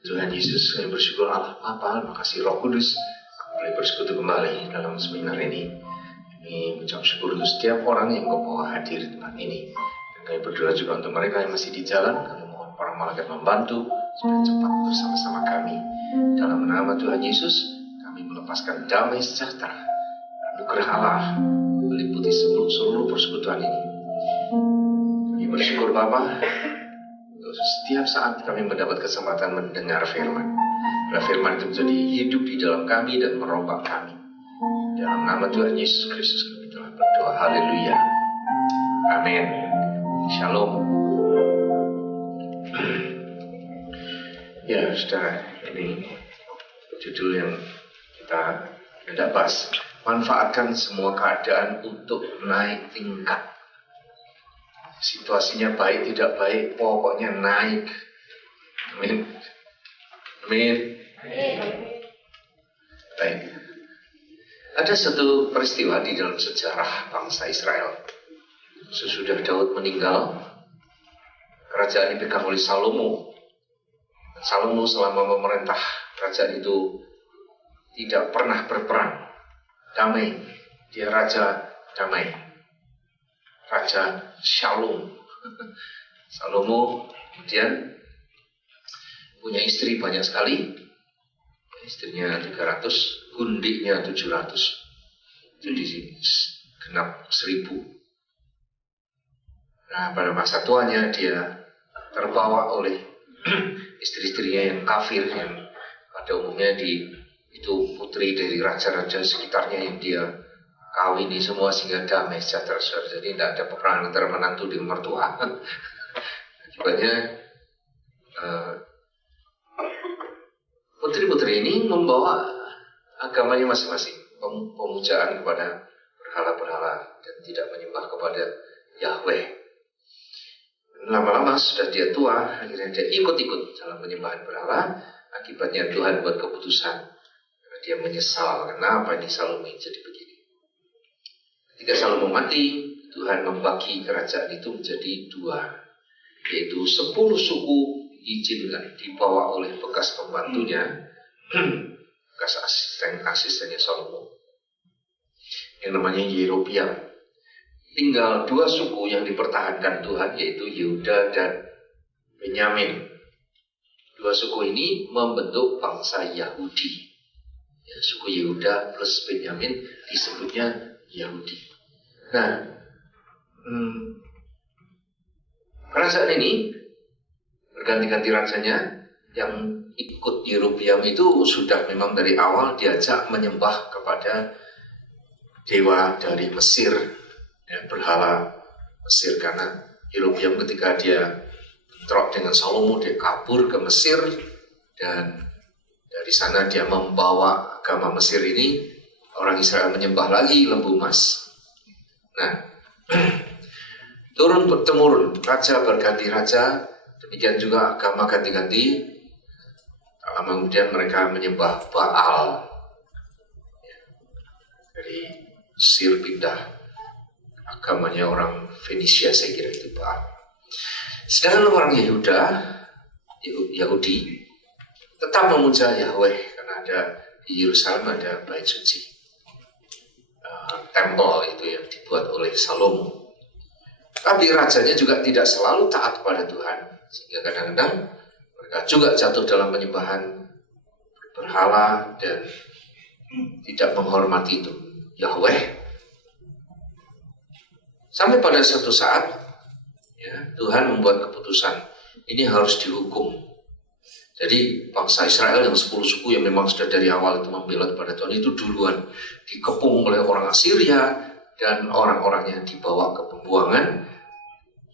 Tuhan Yesus, kami bersyukur Allah Bapa, makasih Roh Kudus boleh bersekutu kembali dalam seminar ini. Kami mengucap syukur untuk setiap orang yang membawa hadir di tempat ini. Dan kami berdoa juga untuk mereka yang masih di jalan. Kami mohon para malaikat membantu supaya cepat bersama-sama kami. Dalam nama Tuhan Yesus, kami melepaskan damai sejahtera, anugerah Allah meliputi seluruh persekutuan ini. Kami bersyukur Bapa, setiap saat kami mendapat kesempatan mendengar firman. Karena firman itu menjadi hidup di dalam kami dan merombak kami. Dalam nama Tuhan Yesus Kristus kami telah berdoa. Haleluya. Amin. Shalom. Ya, saudara, ini judul yang kita hendak bahas. Manfaatkan semua keadaan untuk naik tingkat. Situasinya baik tidak baik, pokoknya naik. Amin. Amin. Baik. Ada satu peristiwa di dalam sejarah bangsa Israel. Sesudah Daud meninggal, kerajaan dipegang oleh Salomo. Salomo selama memerintah kerajaan itu tidak pernah berperang. Damai. Dia raja damai. Raja Shalom. Salomo kemudian punya istri banyak sekali. Istrinya 300, gundiknya 700. Jadi genap 1000. Nah, pada masa tuanya dia terbawa oleh istri-istrinya yang kafir, yang pada umumnya itu putri dari raja-raja sekitarnya yang dia kawini semua sehingga damai sejahtera. Jadi tidak ada peperangan antara menantu dengan mertua. Akibatnya putri-putri ini membawa agamanya masing-masing, pemujaan kepada berhala-berhala dan tidak menyembah kepada Yahweh. Lama-lama sudah dia tua, akhirnya dia ikut-ikut dalam penyembahan berhala. Akibatnya Tuhan buat keputusan, karena dia menyesal kenapa ini Salomo jadi begini. Ketika Salomo mati, Tuhan membagi kerajaan itu menjadi 2, yaitu 10 suku diizinkan dibawa oleh bekas pembantunya, bekas asistennya Salomo, yang namanya Yerobeam. Tinggal 2 suku yang dipertahankan Tuhan, yaitu Yehuda dan Benyamin. 2 suku ini membentuk bangsa Yahudi. Ya, suku Yehuda plus Benyamin disebutnya Yahudi. Nah, kerajaan ini berganti-ganti rajanya. Yang ikut Yerobeam itu sudah memang dari awal diajak menyembah kepada dewa dari Mesir, ya, berhala Mesir. Karena Yerobeam ketika dia bentrok dengan Salomo, dia kabur ke Mesir, dan dari sana dia membawa agama Mesir ini. Orang Israel menyembah lagi lembu emas. Nah, turun-temurun, raja berganti raja, demikian juga agama ganti-ganti. Lama kemudian mereka menyembah Baal. Dari Mesir pindah agamanya orang Fenisia, saya kira itu Baal. Sedangkan orang Yahudi tetap memuja Yahweh, karena ada di Yerusalem ada bait suci, tempel itu yang dibuat oleh Salomo. Tapi rajanya juga tidak selalu taat kepada Tuhan, sehingga kadang-kadang mereka juga jatuh dalam penyembahan berhala dan tidak menghormati itu Yahweh. Sampai pada suatu saat, ya, Tuhan membuat keputusan ini harus dihukum. Jadi bangsa Israel yang 10 suku yang memang sudah dari awal itu membela kepada Tuhan itu duluan dikepung oleh orang Assyria, dan orang-orangnya dibawa ke pembuangan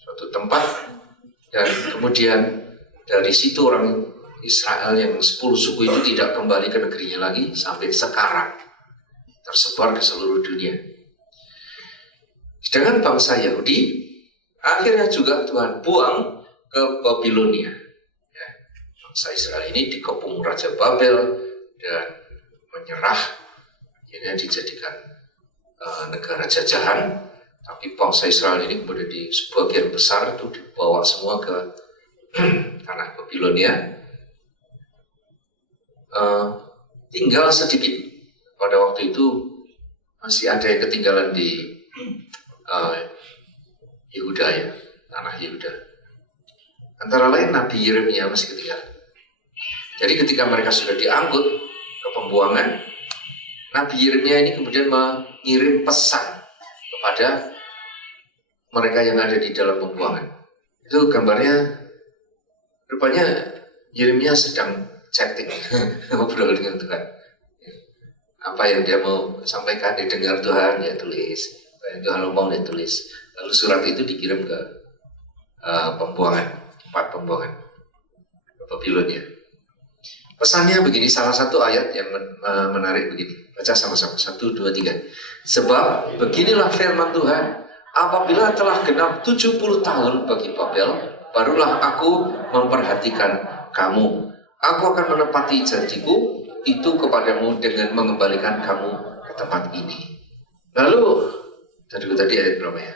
suatu tempat. Dan kemudian dari situ orang Israel yang 10 suku itu tidak kembali ke negerinya lagi sampai sekarang, tersebar ke seluruh dunia. Sedangkan bangsa Yahudi akhirnya juga Tuhan buang ke Babilonia. Ya, bangsa Israel ini dikepung Raja Babel dan menyerah, akhirnya dijadikan negara jajahan. Tapi bangsa Israel ini kemudian di sebagian besar itu dibawa semua ke tanah Babilonia. tinggal sedikit. Pada waktu itu masih ada yang ketinggalan di Yehuda ya, tanah Yehuda. Antara lain Nabi Yeremia masih ketinggalan. Jadi ketika mereka sudah diangkut ke pembuangan, Nabi Yeremia ini kemudian mengirim pesan kepada mereka yang ada di dalam pembuangan. Itu gambarnya, rupanya Yeremia sedang chatting, ngobrol dengan Tuhan. Apa yang dia mau sampaikan, didengar Tuhan, dia tulis. Apa yang Tuhan ngomong, dia tulis. Lalu surat itu dikirim ke tempat pembuangan, ke Babilonia. Pesannya begini, salah satu ayat yang menarik begini. Baca sama-sama, 1, 2, 3. Sebab beginilah firman Tuhan, apabila telah genap 70 tahun bagi Babel, barulah aku memperhatikan kamu. Aku akan menepati janjiku itu kepadamu dengan mengembalikan kamu ke tempat ini. Lalu, tadi ayat berapa ya?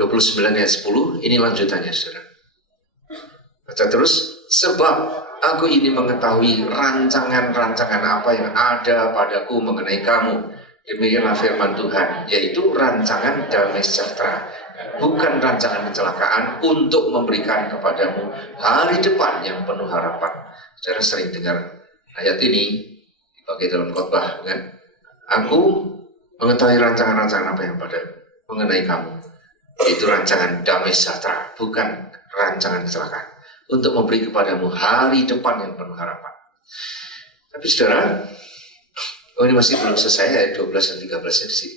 29 ayat 10, ini lanjutannya saudara. Baca terus, sebab aku ini mengetahui rancangan-rancangan apa yang ada padaku mengenai kamu. Demikianlah firman Tuhan, yaitu rancangan damai sejahtera, bukan rancangan kecelakaan, untuk memberikan kepadamu hari depan yang penuh harapan. Saudara sering dengar ayat ini dipakai dalam khotbah, kan? Aku mengetahui rancangan-rancangan apa yang pada mengenai kamu, yaitu rancangan damai sejahtera, bukan rancangan kecelakaan, untuk memberi kepadamu hari depan yang penuh harapan. Tapi saudara, ini masih belum selesai ayat 12 dan 13 di sini.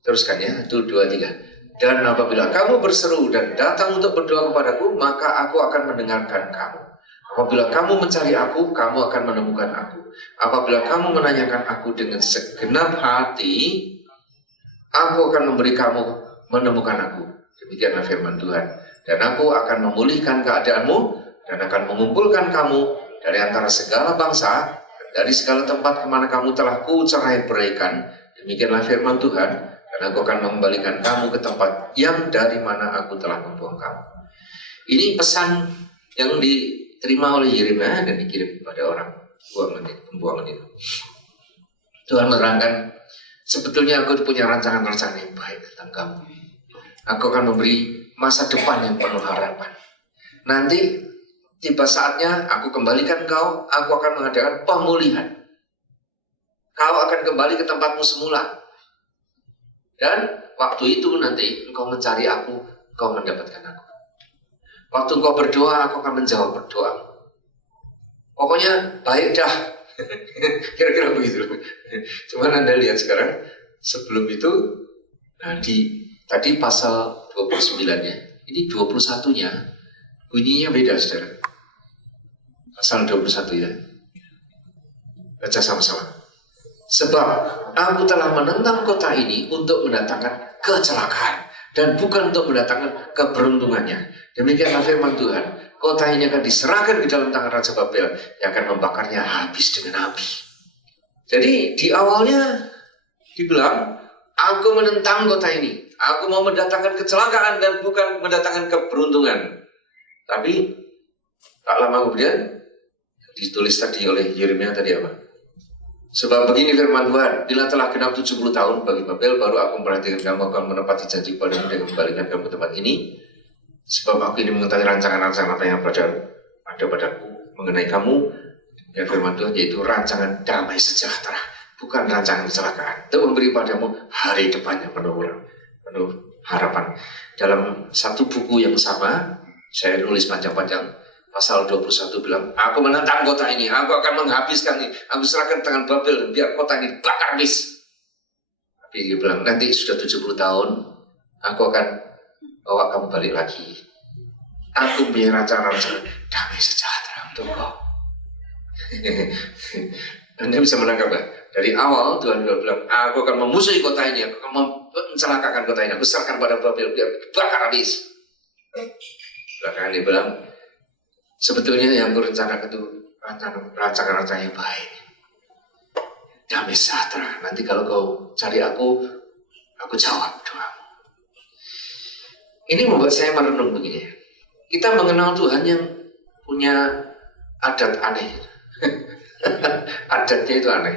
Teruskan ya, 1, 2, 3. Dan apabila kamu berseru dan datang untuk berdoa kepadaku, maka aku akan mendengarkan kamu. Apabila kamu mencari aku, kamu akan menemukan aku. Apabila kamu menanyakan aku dengan segenap hati, aku akan memberi kamu menemukan aku. Demikianlah firman Tuhan. Dan aku akan memulihkan keadaanmu dan akan mengumpulkan kamu dari antara segala bangsa, dari segala tempat kemana kamu telah kucerai-beraikan. Demikianlah firman Tuhan. Dan aku akan mengembalikan kamu ke tempat yang dari mana aku telah membuang kamu. Ini pesan yang diterima oleh Yeremia dan dikirim kepada orang pembuangan itu. Tuhan menerangkan, sebetulnya aku punya rancangan-rancangan yang baik tentang kamu. Aku akan memberi masa depan yang penuh harapan. Nanti tiba saatnya aku kembalikan kau, aku akan mengadakan pemulihan. Kau akan kembali ke tempatmu semula. Dan waktu itu nanti engkau mencari aku, engkau mendapatkan aku. Waktu engkau berdoa, aku akan menjawab berdoa. Pokoknya baik dah. Kira-kira begitu. Cuman Anda lihat sekarang, sebelum itu, tadi pasal 29-nya, ini 21-nya, bunyinya beda saudara. Pasal 21 ya. Baca sama-sama. Sebab aku telah menentang kota ini untuk mendatangkan kecelakaan dan bukan untuk mendatangkan keberuntungannya. Demikianlah firman Tuhan. Kota ini akan diserahkan ke dalam tangan Raja Babel yang akan membakarnya habis dengan api. Jadi di awalnya dibilang, aku menentang kota ini. Aku mau mendatangkan kecelakaan dan bukan mendatangkan keberuntungan. Tapi tak lama kemudian ditulis tadi oleh Yeremia tadi apa? Sebab begini firman Tuhan, bila telah genap 70 tahun bagi Babel, baru aku memperhatikan kamu, akan menepati janji padamu dengan kembalikan kamu ke tempat ini. Sebab aku ini mengetahui rancangan-rancangan apa yang ada padaku mengenai kamu. Dan firman Tuhan yaitu rancangan damai sejahtera, bukan rancangan kecelakaan, untuk memberi padamu hari depan yang penuh harapan. Dalam satu buku yang sama, saya nulis panjang-panjang. Pasal 21 bilang, aku menentang kota ini, aku akan menghabiskan ini, aku serahkan tangan Babel dan biar kota ini bakar habis. Tapi dia bilang, nanti sudah 70 tahun, aku akan bawa kamu balik lagi. Aku punya rencana-rencana damai sejahtera untuk kau. Anda bisa menangkap kan? Dari awal Tuhan bilang, aku akan memusuhi kota ini, aku akan mencelakakan kota ini, aku serahkan pada Babel biar bakar habis. Belakangan dia bilang, sebetulnya yang kurencanakan itu rancangan-rancangan yang baik. Damai sejahtera. Nanti kalau kau cari aku jawab doamu. Ini membuat saya merenung begini. Kita mengenal Tuhan yang punya adat aneh. Adatnya itu aneh.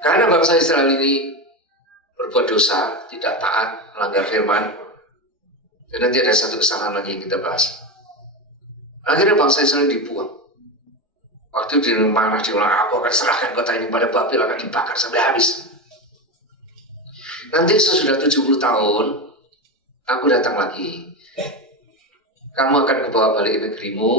Karena bangsa Israel ini berbuat dosa, tidak taat, melanggar firman. Dan nanti ada satu kesalahan lagi yang kita bahas. Akhirnya bangsa Israel dibuang. Waktu di marah dia bilang, aku akan serahkan kota ini pada Babel, akan dibakar sampai habis. Nanti sesudah 70 tahun, aku datang lagi. Kamu akan kebawa balik negerimu,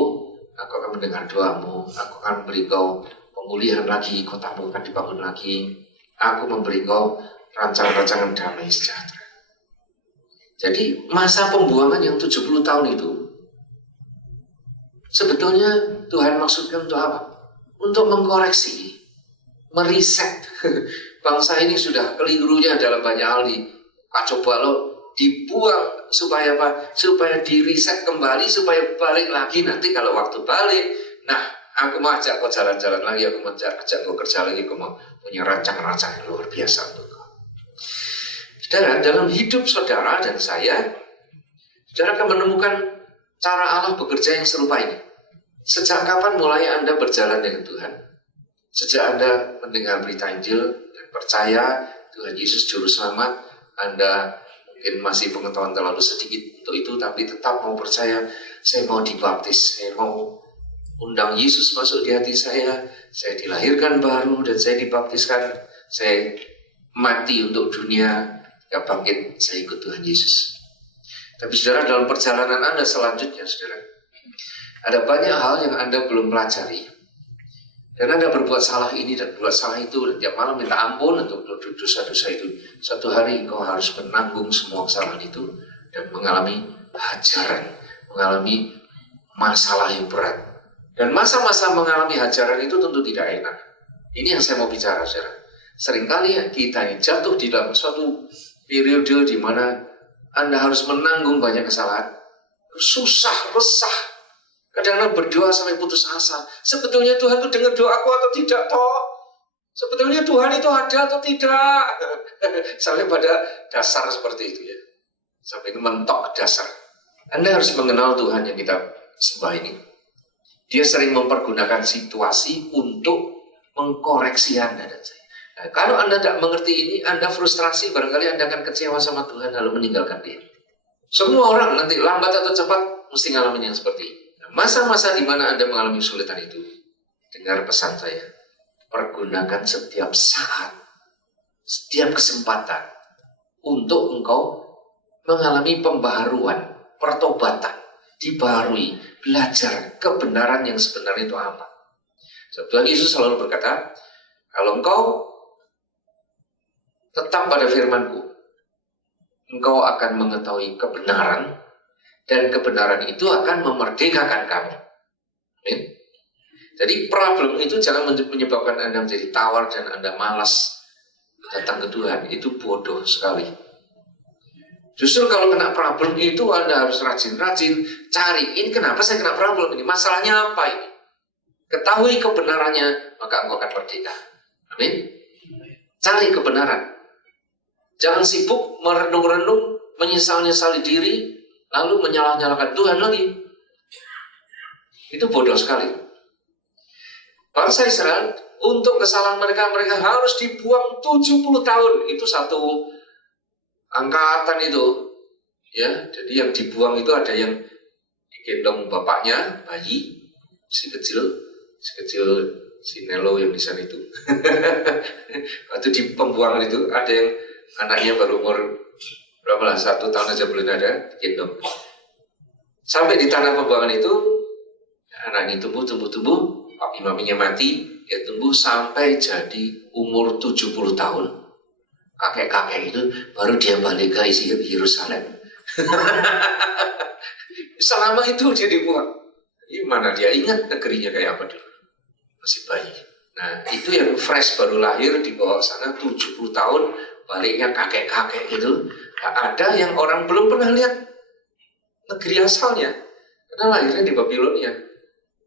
aku akan mendengar doamu, aku akan memberi kau pemulihan lagi, kotamu akan dibangun lagi. Aku memberi kau rancangan-rancangan damai sejahtera. Jadi masa pembuangan yang 70 tahun itu sebetulnya Tuhan maksudkan untuk apa? Untuk mengkoreksi, meriset. Bangsa ini sudah kelirunya dalam banyak hal di kacau balau, dibuang supaya apa? Supaya diriset kembali, supaya balik lagi nanti kalau waktu balik. Nah, aku mau ajak kau jalan-jalan lagi, aku mau ajak kau kerja lagi, aku mau punya rancangan-rancangan yang luar biasa untuk kau. Saudara, dalam hidup saudara dan saya, saudara akan menemukan cara Allah bekerja yang serupa ini. Sejak kapan mulai Anda berjalan dengan Tuhan? Sejak Anda mendengar berita Injil dan percaya Tuhan Yesus Juru Selamat, Anda mungkin masih pengetahuan terlalu sedikit untuk itu, tapi tetap mau percaya, saya mau dibaptis, saya mau undang Yesus masuk di hati saya dilahirkan baru dan saya dibaptiskan, saya mati untuk dunia, bangkit, saya ikut Tuhan Yesus. Tapi saudara, dalam perjalanan Anda selanjutnya, saudara, ada banyak hal yang Anda belum pelajari. Dan Anda berbuat salah ini dan berbuat salah itu, dan tiap malam minta ampun untuk dosa-dosa itu. Satu hari engkau harus menanggung semua kesalahan itu dan mengalami hajaran, mengalami masalah yang berat. Dan masa-masa mengalami hajaran itu tentu tidak enak. Ini yang saya mau bicara, saudara. Seringkali kita ini jatuh di dalam suatu periode di mana Anda harus menanggung banyak kesalahan, susah, resah, kadang-kadang berdoa sampai putus asa. Sebetulnya Tuhan itu dengar doaku atau tidak toh? Sebetulnya Tuhan itu ada atau tidak? Sampai pada dasar seperti itu ya, sampai mentok dasar. Anda harus mengenal Tuhan yang kita sembah ini. Dia sering mempergunakan situasi untuk mengkoreksi Anda dan saya. Nah, kalau Anda tidak mengerti ini, Anda frustrasi, barangkali Anda akan kecewa sama Tuhan lalu meninggalkan Dia. Semua orang nanti lambat atau cepat mesti ngalamin yang seperti ini. Nah, masa-masa di mana Anda mengalami kesulitan itu, dengar pesan saya, pergunakan setiap saat, setiap kesempatan untuk engkau mengalami pembaharuan, pertobatan, dibaharui, belajar kebenaran yang sebenarnya itu apa. Tuhan Yesus selalu berkata, kalau engkau tetap pada firman-Ku, engkau akan mengetahui kebenaran, dan kebenaran itu akan memerdekakan kamu. Amin. Jadi problem itu jangan menyebabkan Anda menjadi tawar dan Anda malas datang ke Tuhan. Itu bodoh sekali. Justru kalau kena problem itu Anda harus rajin-rajin cari, ini kenapa saya kena problem ini? Masalahnya apa ini? Ketahui kebenarannya, maka engkau akan merdeka. Amin. Cari kebenaran. Jangan sibuk merenung-renung, menyesal-nyesali diri, lalu menyalah-nyalahkan Tuhan lagi. Itu bodoh sekali. Bangsa Israel, untuk kesalahan mereka harus dibuang 70 tahun. Itu satu angkatan itu. Ya, jadi yang dibuang itu ada yang digendong bapaknya, bayi, si kecil si Nelo yang di sana itu. Waktu di pembuangan itu ada yang anaknya baru umur berapa lah, 1 tahun aja belum ada, gendong. Sampai di tanah pembuangan itu, anak ini tumbuh, papi maminya mati, dia tumbuh sampai jadi umur 70 tahun. Kakek-kakek itu baru dia balik ke Yerusalem. Selama itu dia dibuang. Gimana dia ingat negerinya kayak apa dulu? Masih bayi. Nah, itu yang fresh baru lahir dibawa sana 70 tahun, baliknya kakek-kakek gitu. Nah, ada yang orang belum pernah lihat negeri asalnya, karena lahirnya di Babilonia.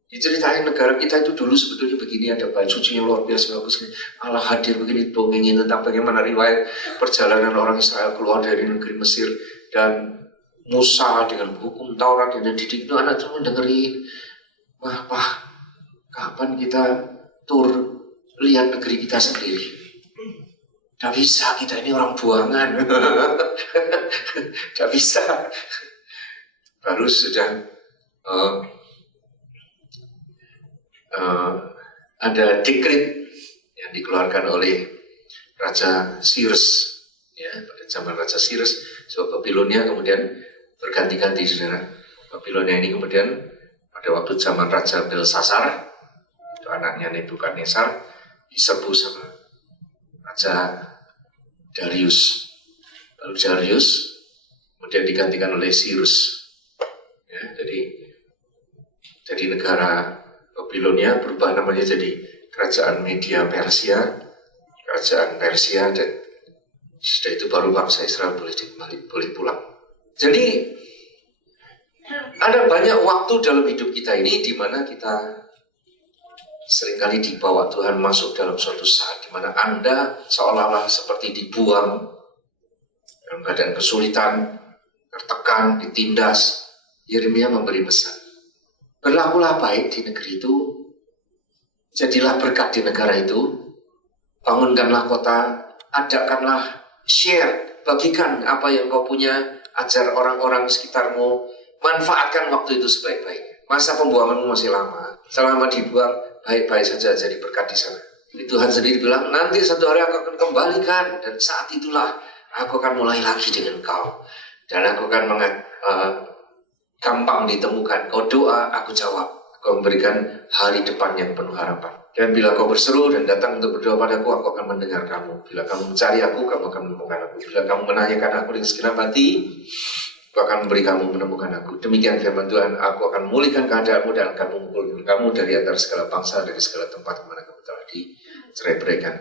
Diceritain negara kita itu dulu sebetulnya begini, ada bait suci yang luar biasa bagus. Allah hadir begini, dongengin tentang bagaimana riwayat perjalanan orang Israel keluar dari negeri Mesir, dan Musa dengan hukum Taurat yang dididik itu anak cuma dengerin. Wah, kapan kita tur lihat negeri kita sendiri? Tidak bisa, kita ini orang buangan. Tidak bisa. Baru sudah ada dekret yang dikeluarkan oleh Raja Cyrus, ya, pada zaman Raja Cyrus, sebab Babilonia kemudian berganti-ganti, saudara. Babilonia ini kemudian pada waktu zaman Raja Belsasar, itu anaknya Nebukadnezar, diserbu sama Raja Darius. Lalu Darius kemudian digantikan oleh Cyrus. Ya, jadi negara Babilonia berubah namanya jadi Kerajaan Media Persia, Kerajaan Persia, dan setelah itu baru bangsa Israel boleh pulang. Jadi ada banyak waktu dalam hidup kita ini di mana kita seringkali dibawa Tuhan masuk dalam suatu saat di mana Anda seolah-olah seperti dibuang dalam keadaan kesulitan, tertekan, ditindas. Yeremia memberi pesan, berlakulah baik di negeri itu, jadilah berkat di negara itu, bangunkanlah kota, adakanlah, share, bagikan apa yang kau punya, ajar orang-orang sekitarmu, manfaatkan waktu itu sebaik-baiknya. Masa pembuanganmu masih lama, selama dibuang, baik-baik saja jadi berkat di sana. Tuhan sendiri bilang, nanti satu hari aku akan kembalikan, dan saat itulah aku akan mulai lagi dengan kau. Dan aku akan gampang ditemukan. Kau doa, aku jawab. Aku memberikan hari depan yang penuh harapan. Dan bila kau berseru dan datang untuk berdoa padaku, aku akan mendengar kamu. Bila kamu mencari aku, kamu akan menemukan aku. Bila kamu menanyakan aku dengan segenap hati, aku akan memberi kamu menemukan aku. Demikian firman Tuhan, aku akan memulihkan keadaanmu dan akan mengumpulkan kamu dari antara segala bangsa, dari segala tempat kemana kamu telah dicerai-beraikan.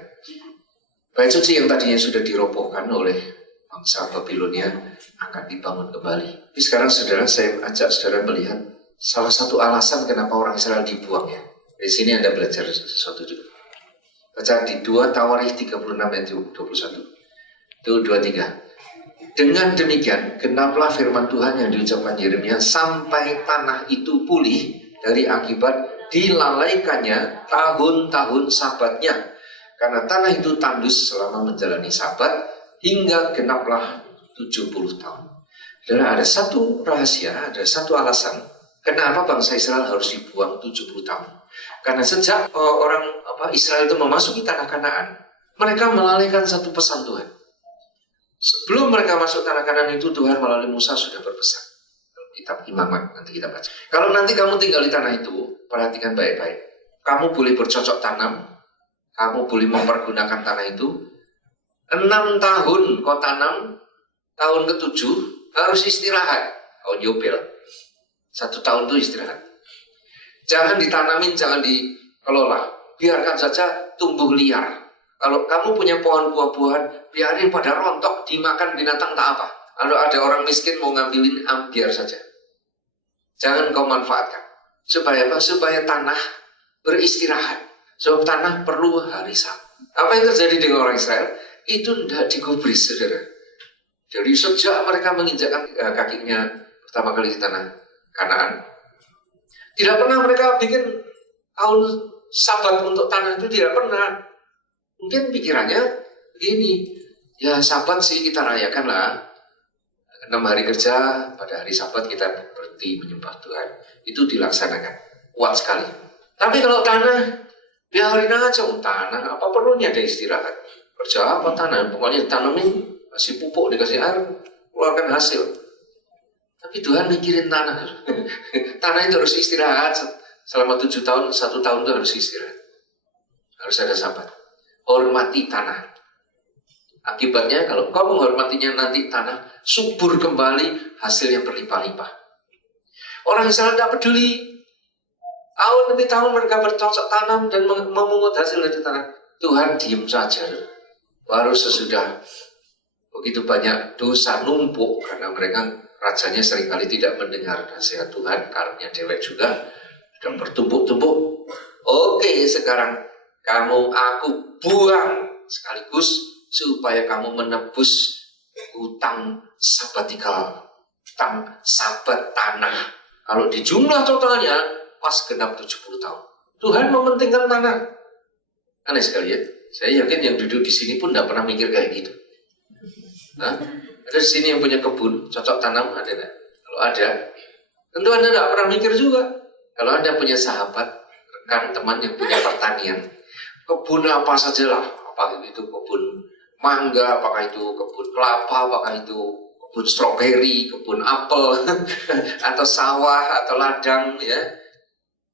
Bait suci yang tadinya sudah dirobohkan oleh bangsa Babilonia akan dibangun kembali. Tapi sekarang saudara, saya ajak saudara melihat salah satu alasan kenapa orang Israel dibuang, ya. Di sini Anda belajar sesuatu juga. Baca di 2 Tawarikh 36 ayat 21. Itu 23. Dengan demikian, genaplah firman Tuhan yang diucapkan Yeremia sampai tanah itu pulih dari akibat dilalaikannya tahun-tahun sabatnya. Karena tanah itu tandus selama menjalani sabat hingga genaplah 70 tahun. Dan ada satu rahasia, ada satu alasan kenapa bangsa Israel harus dibuang 70 tahun. Karena sejak orang Israel itu memasuki tanah Kanaan, mereka melalaikan satu pesan Tuhan. Sebelum mereka masuk tanah Kanaan itu, Tuhan melalui Musa sudah berpesan. Kitab Imamat, nanti kita baca. Kalau nanti kamu tinggal di tanah itu, perhatikan baik-baik. Kamu boleh bercocok tanam, kamu boleh mempergunakan tanah itu. 6 tahun kau tanam, tahun ke-7 harus istirahat. Kau Yobel, 1 tahun itu istirahat. Jangan ditanamin, jangan dikelola. Biarkan saja tumbuh liar. Kalau kamu punya pohon buah-buahan, biarin pada rontok, dimakan binatang tak apa. Kalau ada orang miskin mau ngambilin, biar saja. Jangan kau manfaatkan. Supaya apa? Supaya tanah beristirahat. Sebab tanah perlu harisan. Apa yang terjadi dengan orang Israel? Itu tidak digubris, saudara. Jadi sejak mereka menginjakkan kakinya pertama kali di tanah Kanaan, tidak pernah mereka bikin tahun sabat untuk tanah itu, tidak pernah. Mungkin pikirannya begini, ya sabat sih kita rayakan lah. 6 hari kerja, pada hari sabat kita berhenti menyembah Tuhan. Itu dilaksanakan, kuat sekali. Tapi kalau tanah, biarin aja, tanah apa perlunya ada istirahat. Kerja apa tanah, pokoknya tanamin, kasih pupuk, dikasih air, keluarkan hasil. Tapi Tuhan mikirin tanah. Tanah itu harus istirahat. Selama 7 tahun, 1 tahun itu harus istirahat. Harus ada sabat. Hormati tanah. Akibatnya kalau kau menghormatinya, nanti tanah subur kembali, hasil yang berlimpah-limpah. Orang Israel tidak peduli. Tahun demi tahun mereka bercocok tanam dan memungut hasil dari tanah. Tuhan diem saja. Baru sesudah begitu banyak dosa numpuk karena mereka rajanya seringkali tidak mendengar nasihat Tuhan, karunia dewek juga dan bertumpuk-tumpuk. Oke, sekarang aku buang sekaligus supaya kamu menebus hutang sabatikal, hutang sabat tanah. Kalau di jumlah totalnya pas genap 70 tahun. Tuhan mementingkan tanah. Aneh sekali ya. Saya yakin yang duduk di sini pun tidak pernah mikir kayak gitu. Hah? Ada di sini yang punya kebun, cocok tanam, ada enggak? Kalau ada, tentu Anda tidak pernah mikir juga. Kalau Anda punya sahabat, rekan, teman yang punya pertanian, kebun apa sajalah, apakah itu kebun mangga, apakah itu kebun kelapa, apakah itu kebun stroberi, kebun apel, atau sawah, atau ladang, ya.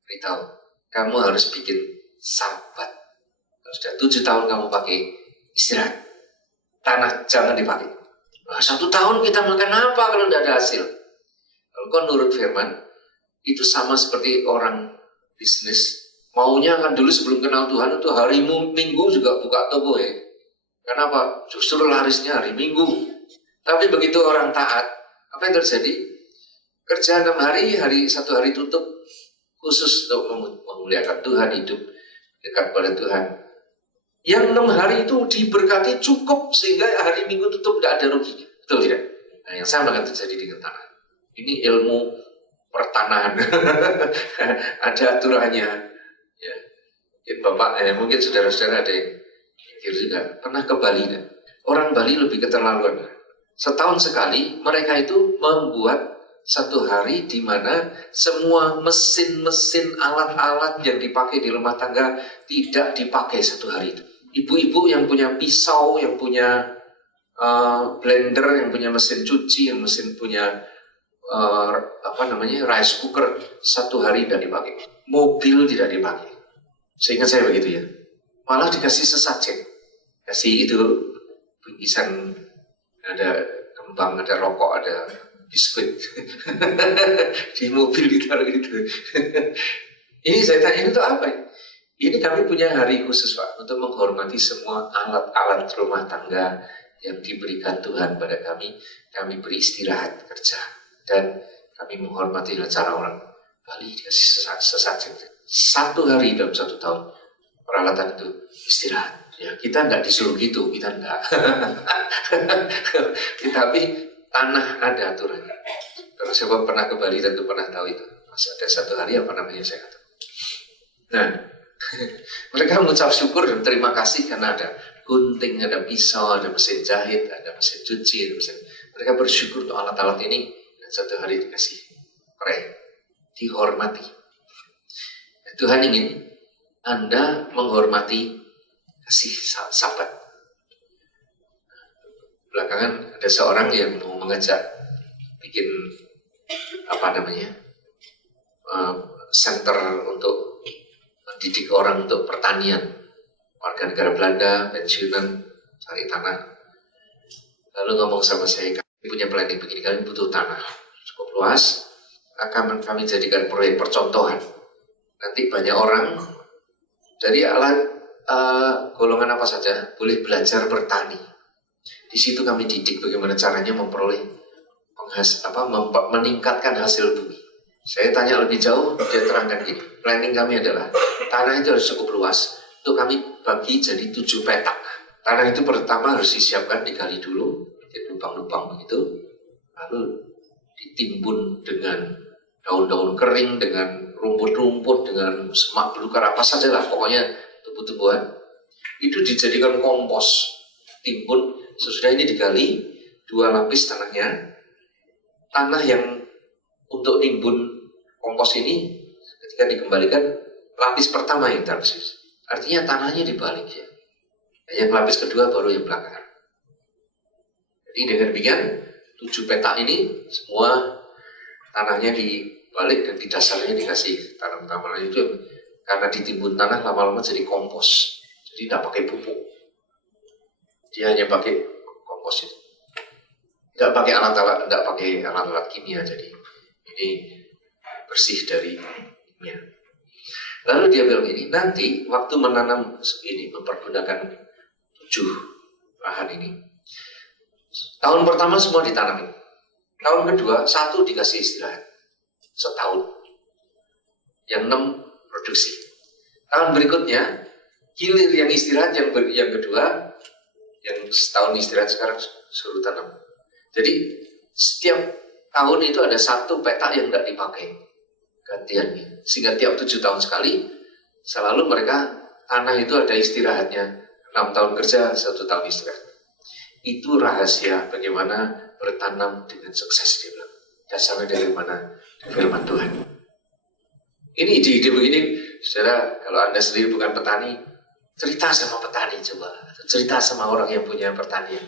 Beritahu, kamu harus bikin sahabat. Sudah 7 tahun kamu pakai istirahat. Tanah jangan dipakai. Nah, 1 tahun kita makan apa kalau tidak ada hasil? Kalau kau nurut firman, itu sama seperti orang bisnis. Maunya kan dulu sebelum kenal Tuhan itu hari Minggu juga buka toko ya. Kenapa? Justru larisnya hari Minggu. Tapi begitu orang taat, apa yang terjadi? Kerja 6 hari, hari 1 hari tutup, khusus untuk memuliakan Tuhan, hidup dekat pada Tuhan. Yang 6 hari itu diberkati cukup sehingga hari Minggu tutup tidak ada ruginya. Betul tidak? Nah, yang sama akan terjadi dengan tanah. Ini ilmu pertanahan. Ada aturannya. Ya. Mungkin Bapak, mungkin saudara-saudara ada yang mikir juga. Pernah ke Bali kan? Orang Bali lebih keterlaluan. Setahun sekali mereka itu membuat 1 hari di mana semua mesin-mesin alat-alat yang dipakai di rumah tangga tidak dipakai 1 hari itu. Ibu-ibu yang punya pisau, yang punya blender, yang punya mesin cuci, yang mesin punya rice cooker, 1 hari tidak dipakai. Mobil tidak dipakai. Seingat saya begitu ya. Malah dikasih sesajen, kasih itu bingkisan, ada kembang, ada rokok, ada biskuit di mobil ditaruh gitu. Ini saya tanya, itu apa? Ini kami punya hari khusus Pak untuk menghormati semua alat-alat rumah tangga yang diberikan Tuhan pada kami. Kami beri istirahat kerja dan kami menghormati cara orang Bali dikasih sesajen. 1 hari dalam 1 tahun peralatan itu istirahat. Ya kita tidak disuruh gitu, kita tidak. Tapi tanah ada aturannya. Kalau siapa pernah ke Bali tentu pernah tahu itu. Masih ada 1 hari apa namanya saya kata. Nah, mereka mengucap syukur dan terima kasih karena ada gunting, ada pisau, ada mesin jahit, ada mesin cuci, ada mesin. Mereka bersyukur untuk alat-alat ini dan 1 hari dikasih dihormati. Nah, Tuhan ingin Anda menghormati kasih sahabat. Belakangan ada seorang yang mau mengajak bikin center untuk mendidik orang untuk pertanian, warga negara Belanda, pensiunan, cari tanah. Lalu ngomong sama saya, kami punya planning begini, kami butuh tanah cukup luas, akan kami jadikan proyek percontohan. Nanti banyak orang dari golongan apa saja boleh belajar bertani. Di situ kami didik bagaimana caranya memperoleh meningkatkan hasil bumi. Saya tanya lebih jauh, dia terangkan gini. Planning kami adalah tanah itu harus cukup luas untuk kami bagi jadi 7 petak. Tanah itu pertama harus disiapkan, digali dulu, jadi lubang-lubang begitu, lalu ditimbun dengan daun-daun kering, dengan rumput-rumput, dengan semak belukar apa sajalah, pokoknya tumbuh-tumbuhan. Itu dijadikan kompos, timbun. Sesudah ini digali 2 lapis tanahnya. Tanah yang untuk timbun kompos ini ketika dikembalikan lapis pertama yang tersis. Artinya tanahnya dibalik ya. Yang lapis kedua baru yang belakangan. Jadi dengan demikian 7 petak ini semua tanahnya dibalik dan di dasarnya dikasih tanam-tanaman itu karena ditimbun tanah lama-lama jadi kompos. Jadi tidak pakai pupuk. Dia hanya pakai kompos itu. Tidak pakai alat-alat kimia, jadi ini bersih dari kimia. Lalu dia bilang ini, nanti waktu menanam ini mempergunakan 7 lahan ini. Tahun pertama semua ditanamin. Tahun kedua 1 dikasih istirahat setahun. Yang 6 produksi. Tahun berikutnya hilir yang istirahat, yang kedua yang setahun istirahat sekarang suruh tanam. Jadi setiap tahun itu ada 1 petak yang tidak dipakai gantiannya. Sehingga tiap 7 tahun sekali Selalu mereka, tanah itu ada istirahatnya. 6 tahun kerja, 1 tahun istirahat. Itu rahasia bagaimana bertanam dengan sukses, dia bilang. Dasarnya dari mana? Firman Tuhan. Ini ide-ide begini, saudara, kalau Anda sendiri bukan petani, cerita sama petani coba. Cerita sama orang yang punya pertanian.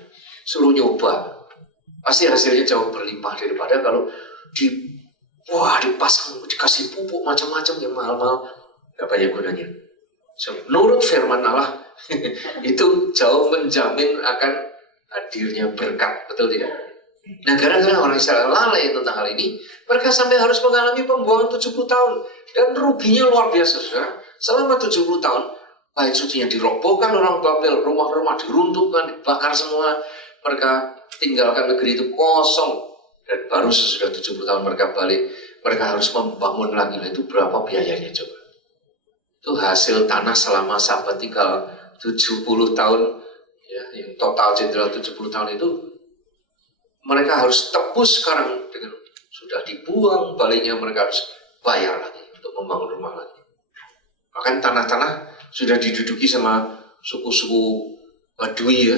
Suruh nyoba. Pasti hasilnya jauh berlimpah daripada kalau dipasang, dikasih pupuk macam-macam yang mahal-mahal, gak banyak gunanya. Menurut firman Allah, itu jauh menjamin akan hadirnya berkat, betul tidak? Nah, gara-gara orang Israel lalai tentang hal ini, mereka sampai harus mengalami pembuangan 70 tahun. Dan ruginya luar biasa, saudara. Selama 70 tahun, bait sucinya dirobohkan orang Babel, rumah-rumah diruntuhkan, dibakar semua. Mereka tinggalkan negeri itu kosong. Dan baru sesudah 70 tahun mereka balik, mereka harus membangun lagi. Itu berapa biayanya coba? Itu hasil tanah selama sabatikal 70 tahun, ya, yang total jenderal 70 tahun itu, mereka harus tebus sekarang dengan sudah dibuang, baliknya mereka harus bayar lagi untuk membangun rumah lagi. Bahkan tanah-tanah sudah diduduki sama suku-suku Badui, ya,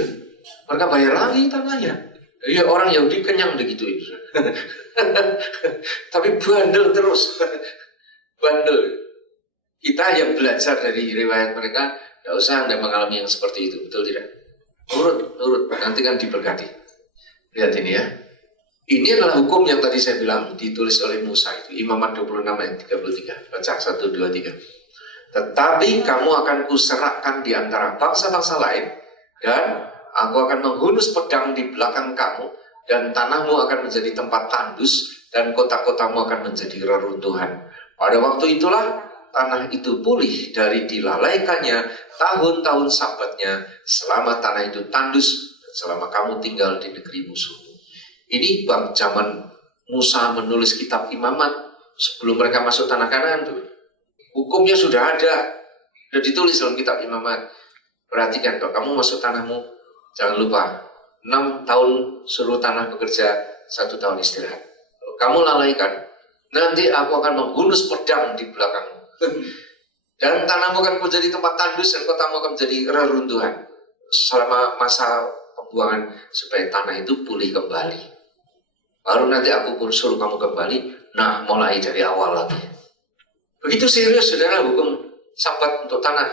mereka bayar lagi tanahnya. Ya, orang Yahudi kenyang begitu itu. Tapi bandel terus. Bandel. Kita yang belajar dari riwayat mereka, tidak usah Anda mengalami yang seperti itu, betul tidak? Nurut, nanti kan diberkati. Lihat ini ya. Ini adalah hukum yang tadi saya bilang ditulis oleh Musa itu, Imamat 26 ayat 33. Baca 1, 2, 3. Tetapi kamu akan kuserahkan di antara bangsa-bangsa lain, dan aku akan menghunus pedang di belakang kamu, dan tanahmu akan menjadi tempat tandus, dan kota-kotamu akan menjadi reruntuhan. Pada waktu itulah tanah itu pulih dari dilalaikannya tahun-tahun sabatnya, selama tanah itu tandus dan selama kamu tinggal di negeri musuhmu. Ini bang zaman Musa menulis kitab Imamat sebelum mereka masuk tanah Kanaan tuh. Hukumnya sudah ada, sudah ditulis dalam kitab Imamat. Perhatikan, kalau kamu masuk tanahmu, jangan lupa 6 tahun suruh tanah bekerja, 1 tahun istirahat. Kalau kamu lalaikan, nanti aku akan menghunus pedang di belakangmu. Dan tanahmu akan menjadi tempat tandus dan kotamu akan menjadi reruntuhan selama masa pembuangan, supaya tanah itu pulih kembali. Baru nanti aku suruh kamu kembali, nah mulai dari awal lagi. Begitu serius saudara hukum Sabat untuk tanah.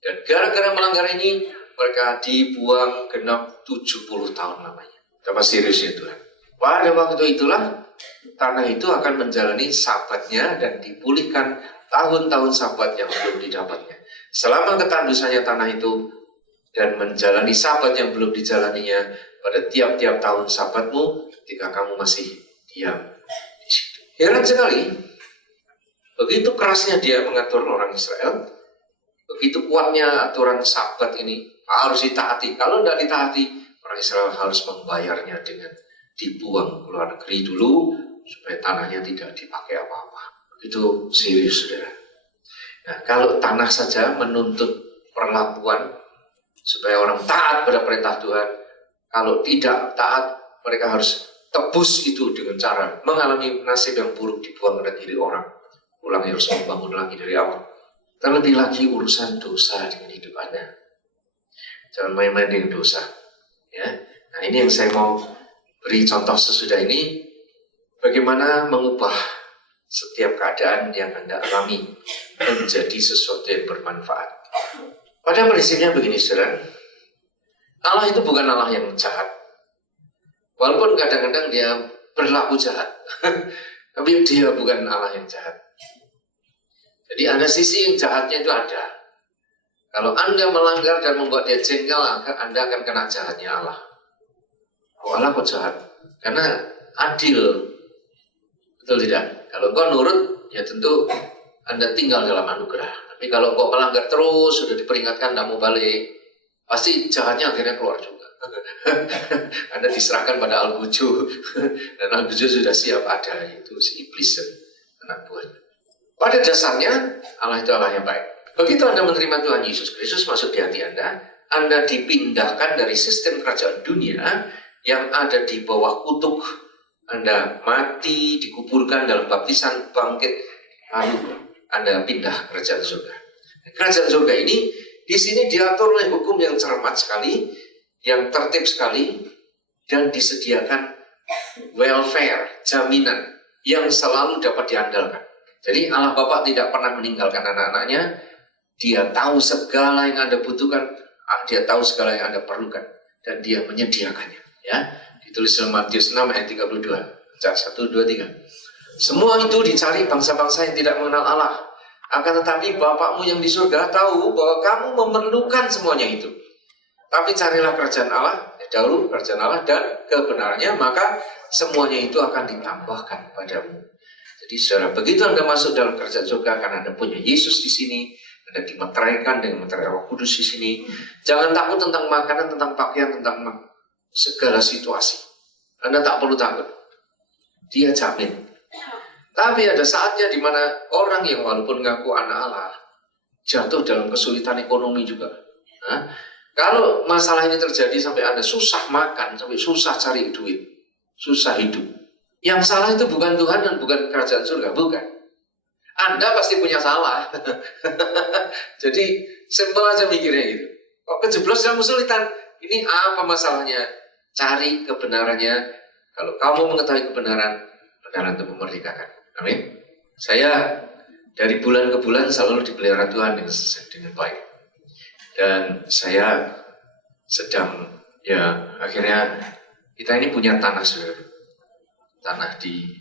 Dan gara-gara melanggar ini, mereka dibuang genap 70 tahun lamanya. Betapa seriusnya Tuhan. Pada waktu itulah tanah itu akan menjalani sabatnya dan dipulihkan tahun-tahun sabat yang belum didapatnya. Selama ketandusannya tanah itu dan menjalani sabat yang belum dijalaninya pada tiap-tiap tahun sabatmu, ketika kamu masih diam di situ. Heran sekali, begitu kerasnya dia mengatur orang Israel, begitu kuatnya aturan sabat ini harus ditaati. Kalau tidak ditaati, orang Israel harus membayarnya dengan dibuang keluar negeri dulu, supaya tanahnya tidak dipakai apa-apa. Itu serius, saudara. Nah, kalau tanah saja menuntut perlakuan supaya orang taat pada perintah Tuhan. Kalau tidak taat, mereka harus tebus itu dengan cara mengalami nasib yang buruk, dibuang ke negeri orang. Pulang harus membangun lagi dari awal. Terlebih lagi urusan dosa dengan hidup Anda. Jangan main-main dengan dosa. Ya. Nah, ini yang saya mau beri contoh sesudah ini. Bagaimana mengubah setiap keadaan yang Anda alami menjadi sesuatu yang bermanfaat. Pada prinsipnya begini, saudara. Allah itu bukan Allah yang jahat. Walaupun kadang-kadang dia berlaku jahat. Tapi dia bukan Allah yang jahat. Jadi ada sisi yang jahatnya itu ada. Kalau Anda melanggar dan membuat dia jengkel, Anda akan kena jahatnya Allah. Oh, Allah kok jahat? Karena adil. Betul tidak? Kalau kau nurut, ya tentu Anda tinggal dalam anugerah. Tapi kalau kau melanggar terus, sudah diperingatkan, tidak mau balik, pasti jahatnya akhirnya keluar juga. Anda diserahkan pada Al-Guju, dan Al-Guju sudah siap ada, itu si iblis, anak buahnya. Pada dasarnya, Allah itu Allah yang baik. Begitu Anda menerima Tuhan Yesus Kristus masuk di hati Anda dipindahkan dari sistem kerajaan dunia yang ada di bawah kutuk. Anda mati, dikuburkan dalam baptisan, bangkit, lalu Anda pindah kerajaan surga. Kerajaan surga ini di sini diatur oleh hukum yang cermat sekali, yang tertib sekali, dan disediakan welfare, jaminan yang selalu dapat diandalkan. Jadi Allah Bapa tidak pernah meninggalkan anak-anaknya. Dia tahu segala yang Anda butuhkan, Dia tahu segala yang Anda perlukan, dan Dia menyediakannya. Ya, ditulis dalam Matius 6 ayat 32, 1, 2, 3. Semua itu dicari bangsa-bangsa yang tidak mengenal Allah. Akan tetapi Bapakmu yang di surga tahu bahwa kamu memerlukan semuanya itu. Tapi carilah kerajaan Allah, dahulu kerajaan Allah dan kebenarannya, maka semuanya itu akan ditambahkan padamu. Jadi saudara, begitu Anda masuk dalam kerajaan surga, karena Anda punya Yesus di sini, Anda dimeteraikan dengan meterai Roh Kudus di sini. Jangan takut tentang makanan, tentang pakaian, tentang segala situasi. Anda tak perlu takut. Dia jamin. Tapi ada saatnya di mana orang yang walaupun ngaku anak Allah jatuh dalam kesulitan ekonomi juga. Nah, kalau masalah ini terjadi sampai Anda susah makan, sampai susah cari duit, susah hidup, yang salah itu bukan Tuhan dan bukan kerajaan surga, bukan. Anda pasti punya salah. Jadi simpel aja mikirnya gitu. Kok kejeblos dalam kesulitan? Ini apa masalahnya? Cari kebenarannya. Kalau kamu mengetahui kebenaran, kebenaran itu memerdekakan. Amin. Saya dari bulan ke bulan selalu dipelihara Tuhan dengan baik. Dan saya sedang, ya akhirnya kita ini punya tanah, saudara. Tanah di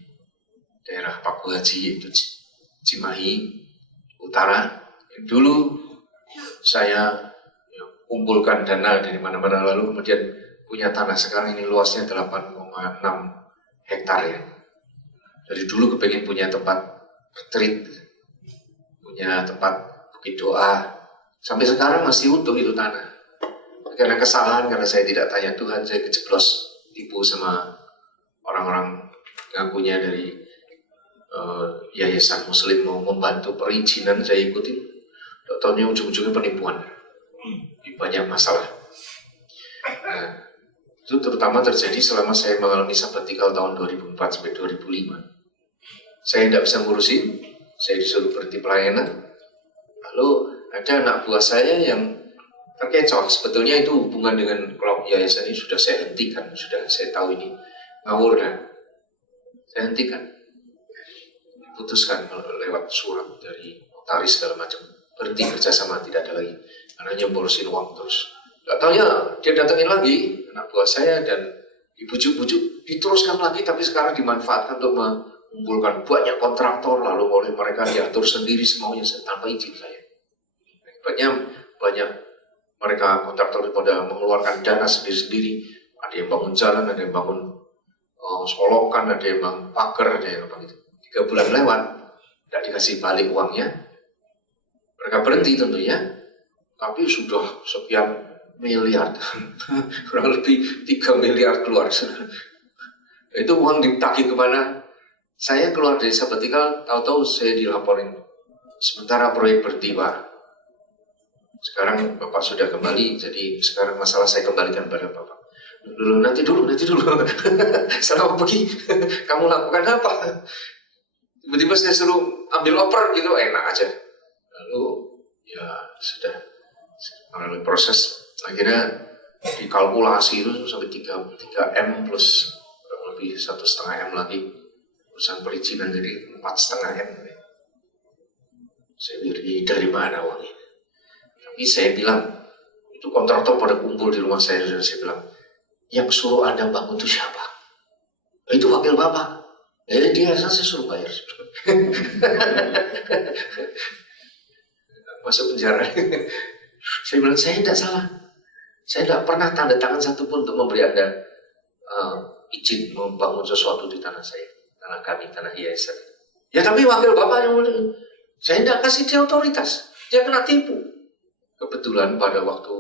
daerah Paku Haji, yaitu Cimahi Utara. Dulu saya kumpulkan dana dari mana-mana, lalu kemudian punya tanah. Sekarang ini luasnya 8,6 hektar ya. Dari dulu kepengen punya tempat retreat, punya tempat bukit doa. Sampai sekarang masih utuh itu tanah. Karena kesalahan, karena saya tidak tanya Tuhan, saya kejeblos tipu sama orang-orang ngakunya dari yayasan Muslim mau membantu perizinan, saya ikutin. Tahu-tahunya ujung-ujungnya penipuan. Banyak masalah. Nah, itu terutama terjadi selama saya mengalami sabbatical tahun 2004 sampai 2005. Saya tidak bisa ngurusin, saya disuruh berhenti pelayanan. Lalu ada anak buah saya yang terkecoh. Sebetulnya itu hubungan dengan kelompok yayasan ini sudah saya hentikan, sudah saya tahu ini ngawur dan saya hentikan. Putuskan lewat surat dari notaris segala macam, berhenti kerjasama, tidak ada lagi. Karena hanya borusin uang terus. Gak taunya dia datangin lagi anak buah saya dan dibujuk-bujuk, diteruskan lagi, tapi sekarang dimanfaatkan untuk mengumpulkan banyak kontraktor, lalu oleh mereka diatur sendiri semaunya tanpa izin saya. Banyak mereka kontraktor pada mengeluarkan dana sendiri-sendiri. Ada yang bangun jalan, ada yang bangun solokan, ada yang bangun pagar, ada yang apa gitu. 3 bulan lewat, tidak dikasih balik uangnya. Mereka berhenti tentunya, tapi sudah sekian miliar, kurang lebih 3 miliar keluar. Itu uang ditagih kemana? Saya keluar dari sabbatical, tahu-tahu saya dilaporin. Sementara proyek berhenti, Pak. Sekarang Bapak sudah kembali, jadi sekarang masalah saya kembalikan pada Bapak. Nanti dulu. Selama pergi, kamu lakukan apa? Tiba-tiba saya suruh ambil oper gitu, enak aja. Lalu ya sudah melalui proses, akhirnya dikalkulasi itu sampai 3M plus kurang lebih 1,5 M lagi. Urusan perizinan jadi 4,5 M. Saya pikir dari mana uang ini? Tapi saya bilang, itu kontraktor pada kumpul di rumah saya dan saya bilang, yang suruh Anda bangun itu siapa? Itu wakil Bapak. Dia saya suruh bayar. Masuk penjara. Saya bilang, saya tidak salah. Saya tidak pernah tanda tangan satupun untuk memberi Anda izin membangun sesuatu di tanah saya. Tanah kami, tanah yayasan. Ya tapi wakil Bapak yang mulai, saya tidak kasih dia otoritas. Dia kena tipu. Kebetulan pada waktu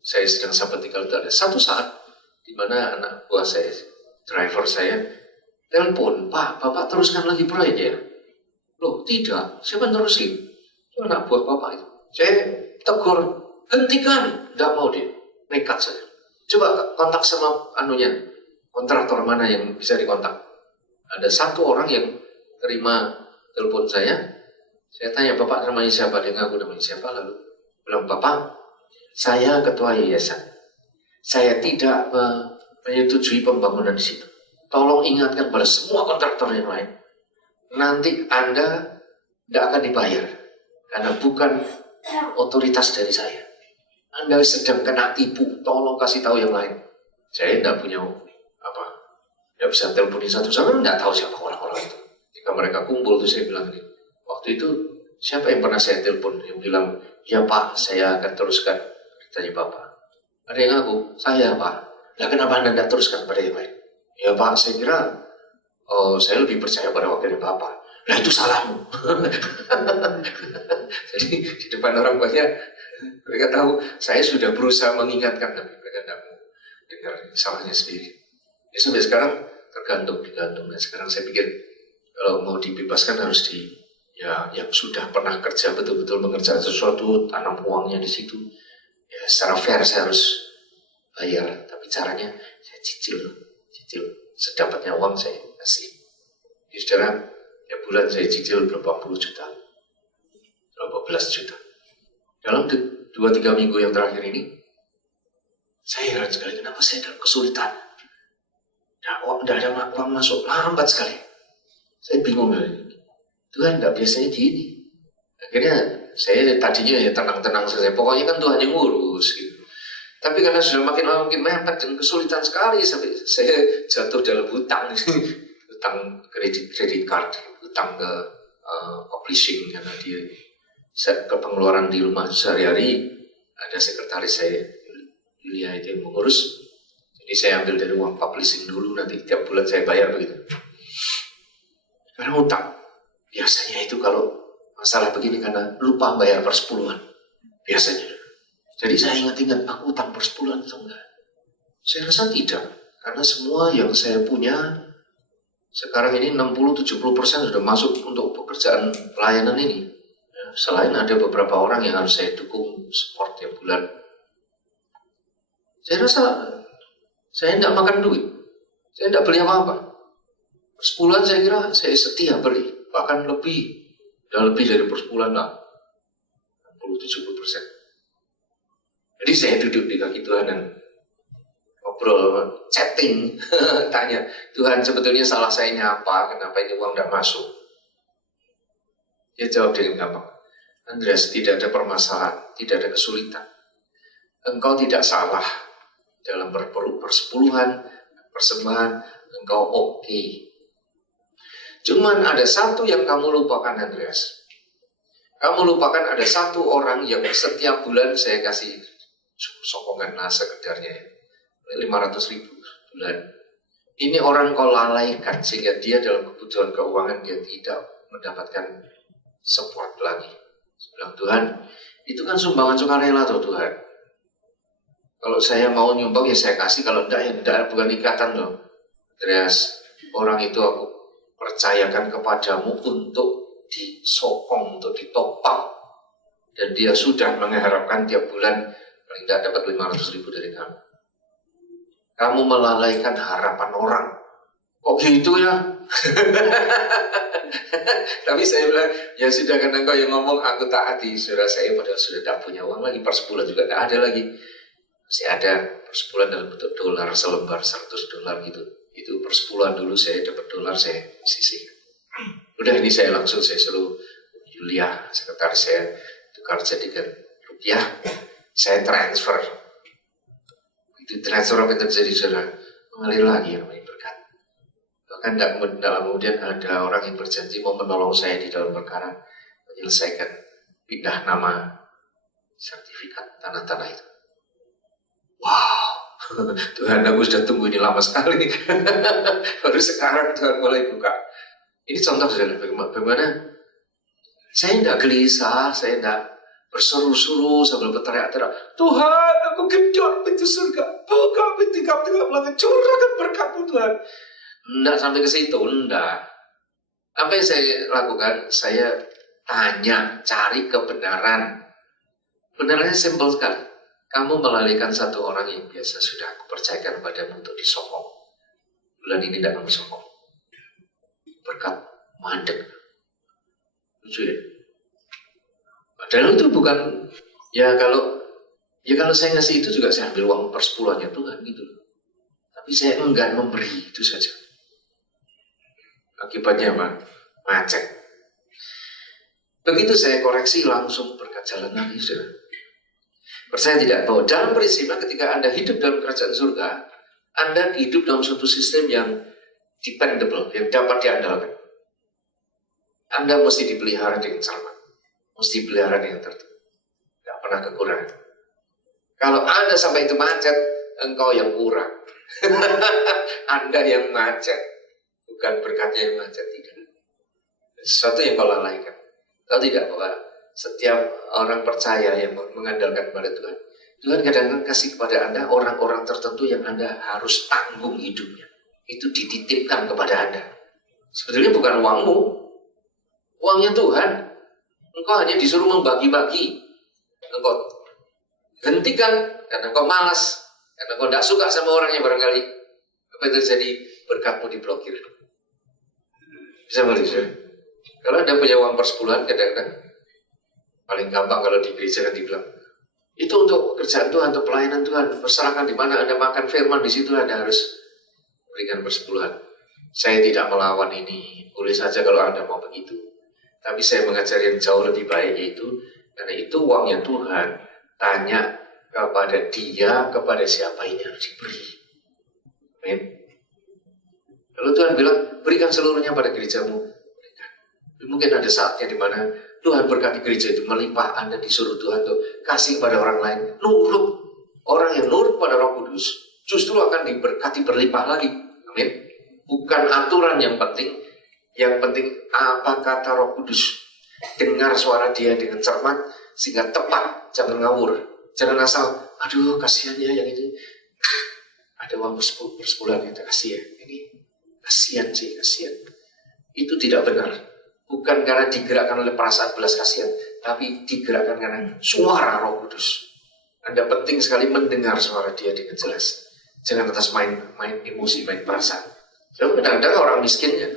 saya sedang sabbatical itu ada satu saat di mana anak buah saya, driver saya, telepon, Pak, Bapak teruskan lagi proyek ya? Loh, tidak. Siapa terusin? Itu anak buah Bapak itu. Saya tegur, hentikan. Tidak mau dia. Nekat saja. Coba kontak sama kontraktor mana yang bisa dikontak. Ada satu orang yang terima telepon saya Saya tanya, Bapak namanya siapa? Dia ngaku namanya siapa. Lalu bilang, Bapak, saya ketua yayasan. Saya tidak menyetujui pembangunan di situ. Tolong ingatkan pada semua kontraktor yang lain. Nanti Anda tidak akan dibayar. Karena bukan otoritas dari saya. Anda sedang kena tipu. Tolong kasih tahu yang lain. Saya tidak punya apa. Tidak bisa teleponin satu-satu. Tidak tahu siapa orang-orang itu. Jika mereka kumpul tuh saya bilang ini. Waktu itu siapa yang pernah saya telepon yang bilang, ya Pak, saya akan teruskan tanya Bapak. Ada yang ngaku, saya Pak. Nah kenapa Anda tidak teruskan pada yang lain? Ya Pak, saya kira saya lebih percaya pada wakilnya Bapak. Nah itu salahmu. Jadi di depan orang banyak mereka tahu saya sudah berusaha mengingatkan, tapi mereka tidak mau dengar salahnya sendiri. Ya sampai sekarang tergantung. Nah sekarang saya pikir kalau mau dibebaskan harus yang sudah pernah kerja betul-betul mengerjakan sesuatu, tanam uangnya di situ. Ya secara fair saya harus bayar, tapi caranya saya cicil sedapatnya uang saya kasih. Jadi saudara, ya bulan saya cicil berapa puluh juta, berapa belas juta. Dalam 2-3 minggu yang terakhir ini, saya heran sekali kenapa saya dalam kesulitan. Tidak ada uang masuk, lambat sekali. Saya bingung dari Tuhan tidak biasanya gini. Akhirnya saya tadinya ya tenang-tenang saja. Pokoknya kan Tuhan yang ngurus gitu. Tapi karena sudah makin lama makin mepet dan kesulitan sekali sampai saya jatuh dalam hutang, hutang kredit card, hutang ke publishing karena dia ke pengeluaran di rumah sehari-hari ada sekretaris saya Yulia itu yang mengurus. Jadi saya ambil dari uang publishing dulu, nanti tiap bulan saya bayar begitu. Karena hutang biasanya itu kalau masalah begini karena lupa bayar persepuluhan biasanya. Jadi saya ingat-ingat aku utang persepuluhan atau enggak? Saya rasa tidak, karena semua yang saya punya sekarang ini 60-70% sudah masuk untuk pekerjaan pelayanan ini. Ya, selain ada beberapa orang yang harus saya dukung support tiap bulan. Saya rasa saya tidak makan duit, saya tidak beli apa-apa. Persepuluhan saya kira saya setia beli, bahkan lebih dari persepuluhan lah, 60-70%. Jadi saya duduk di kaki Tuhan dan ngobrol, chatting, tanya, Tuhan sebetulnya salah saya ini apa? Kenapa ini uang tidak masuk? Dia jawab dengan gampang, Andreas, tidak ada permasalahan, tidak ada kesulitan. Engkau tidak salah dalam persepuluhan, persembahan, engkau oke. Cuman ada satu yang kamu lupakan, Andreas. Kamu lupakan ada satu orang yang setiap bulan saya kasih sokongan sekedarnya 500.000 bulan. Ini orang kau lalaikan sehingga dia dalam kebutuhan keuangan dia tidak mendapatkan support lagi. Saya bilang, Tuhan, itu kan sumbangan sukarela tuh Tuhan. Kalau saya mau nyumbang ya saya kasih, kalau enggak ya enggak, bukan ikatan loh. Andreas, orang itu aku percayakan kepadamu untuk disokong, untuk ditopang, dan dia sudah mengharapkan tiap bulan paling tidak dapat 500.000 dari kamu. Kamu melalaikan harapan orang. Kok gitu ya? Tapi saya bilang, ya sudah kan engkau yang ngomong, aku taati. Saudara saya padahal sudah tidak punya uang lagi, per sebulan juga tidak ada lagi. Masih ada per sebulan dalam bentuk dolar, selembar $100 gitu. Itu per sebulan dulu saya dapat dolar, saya sisihkan. Udah ini saya suruh Yulia, sekretaris saya, tukar jadikan rupiah. Saya transfer. Itu transfer apa yang terjadi, saudara? Mengalir lagi yang berkat. Bahkan tidak kemudian ada orang yang berjanji mau menolong saya di dalam perkara menyelesaikan pindah nama sertifikat tanah-tanah itu. Wow, Tuhan, aku sudah tunggu ini lama sekali. Baru sekarang Tuhan mulai buka. Ini contoh, saudara, bagaimana saya tidak gelisah, saya tidak berseru-seru sambil berteriak-teriak, Tuhan, aku genjot pintu surga, buka pintu belakang, curahkan berkat-Mu Tuhan. Tidak sampai ke situ, tidak. Apa yang saya lakukan? Saya tanya, cari kebenaran. Kebenarannya simpel sekali. Kamu melalaikan satu orang yang biasa sudah aku percayakan padamu untuk disokong. Bulan ini tidak kamu sokong. Berkat mandek. Lucu ya? Padahal itu bukan, ya kalau saya ngasih itu juga saya ambil uang persepuluhannya Tuhan gitu loh. Tapi saya enggan memberi, itu saja. Akibatnya apa? Macet. Begitu saya koreksi langsung berkat jalan lagi, saudara. Percaya tidak bahwa dalam prinsipnya ketika Anda hidup dalam kerajaan surga, Anda hidup dalam suatu sistem yang dependable, yang dapat diandalkan. Anda mesti dipelihara dengan cermat, mesti dipelihara dengan tertib, tidak pernah kekurangan. Kalau Anda sampai itu macet, engkau yang kurang. Anda yang macet, bukan berkatnya yang macet, tidak. Sesuatu yang kau lalaikan. Tahu tidak bahwa setiap orang percaya yang mengandalkan kepada Tuhan, Tuhan kadang-kadang kasih kepada Anda orang-orang tertentu yang Anda harus tanggung hidupnya. Itu dititipkan kepada Anda. Sebetulnya bukan uangmu, uangnya Tuhan. Engkau hanya disuruh membagi-bagi. Engkau hentikan karena engkau malas, karena engkau tidak suka sama orangnya barangkali. Apa yang terjadi? Berkatmu diblokir. Bisa melihat? Kalau Anda punya uang persepuluhan, kadang-kadang paling gampang kalau di gereja kan dibilang, itu untuk kerjaan Tuhan, untuk pelayanan Tuhan, perserahkan di mana Anda makan firman, di situ Anda harus berikan persepuluhan. Saya tidak melawan ini, boleh saja kalau Anda mau begitu. Tapi saya mengajar yang jauh lebih baik, yaitu karena itu uangnya Tuhan, tanya kepada Dia, kepada siapa ini harus diberi. Amin. Kalau Tuhan bilang, berikan seluruhnya pada gerejamu, berikan. Mungkin ada saatnya di mana Tuhan berkati gereja itu melimpah, Anda disuruh Tuhan untuk kasih kepada orang lain. Nurut. Orang yang nurut pada Roh Kudus justru akan diberkati berlimpah lagi. Amin. Bukan aturan yang penting. Yang penting apa kata Roh Kudus. Dengar suara Dia dengan cermat sehingga tepat. Jangan ngawur. Jangan asal, aduh kasihan ya yang ini. Ada uang persepuluhan kita kasih ya. Ini kasihan sih, kasihan. Itu tidak benar. Bukan karena digerakkan oleh perasaan belas kasihan, tapi digerakkan karena suara Roh Kudus. Anda penting sekali mendengar suara Dia dengan jelas. Jangan atas main emosi, main perasaan. Jadi kadang-kadang orang miskinnya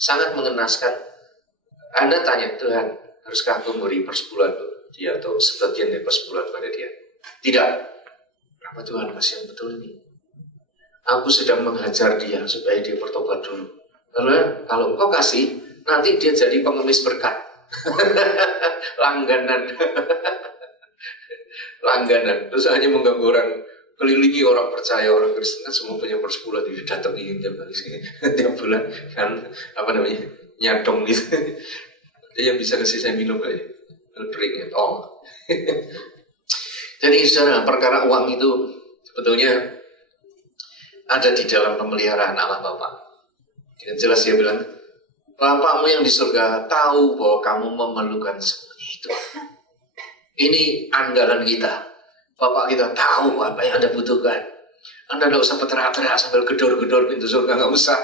sangat mengenaskan. Anda tanya, Tuhan, haruskah aku memberi persepuluhan Dia atau sebagian dari persepuluhan pada Dia? Tidak. Kenapa Tuhan kasihan betul ini? Aku sedang menghajar dia supaya dia bertobat dulu. Karena kalau engkau kasih, nanti dia jadi pengemis berkat. Langganan. Langganan. Terus hanya mengganggu orang, kelilingi orang percaya, orang Kristen kan semua punya persepuluhan, dia datangin tiap bulan kan nyadong gitu. Dia yang bisa kasih saya minum kali. Drink it all. Jadi saudara, perkara uang itu sebetulnya ada di dalam pemeliharaan Allah Bapa. Dengan jelas Dia bilang, Bapakmu yang di surga tahu bahwa kamu memerlukan semuanya itu. Ini andalan kita. Bapak kita tahu apa yang Anda butuhkan. Anda tidak usah berteriak-teriak sambil gedor-gedor pintu surga, nggak usah.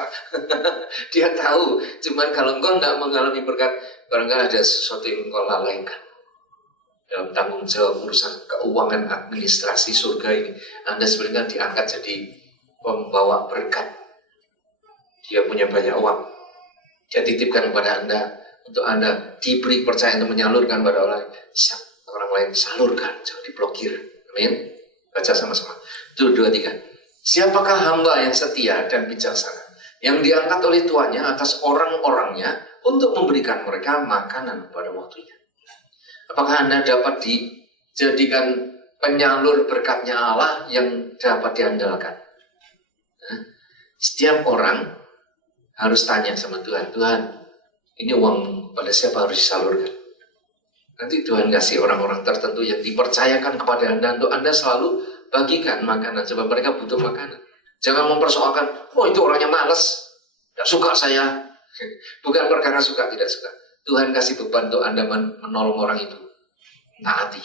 Dia tahu. Cuman kalau engkau tidak mengalami berkat, barangkali ada sesuatu yang engkau lalaikan dalam tanggung jawab urusan keuangan administrasi surga ini. Anda sebenarnya diangkat jadi pembawa berkat. Dia punya banyak uang. Dia titipkan kepada Anda untuk Anda diberi percaya untuk menyalurkan pada orang lain. Salurkan, jangan diblokir. Amin. Baca sama-sama. Itu 2-3. Siapakah hamba yang setia dan bijaksana, yang diangkat oleh tuannya atas orang-orangnya untuk memberikan mereka makanan pada waktunya? Apakah Anda dapat dijadikan penyalur berkatnya Allah yang dapat diandalkan? Setiap orang harus tanya sama Tuhan, Tuhan, ini uang pada siapa harus disalurkan? Nanti Tuhan kasih orang-orang tertentu yang dipercayakan kepada Anda untuk Anda selalu bagikan makanan, sebab mereka butuh makanan. Jangan mempersoalkan, oh itu orangnya malas, tidak suka saya. Bukan perkara suka tidak suka. Tuhan kasih beban untuk Anda menolong orang itu. Taati.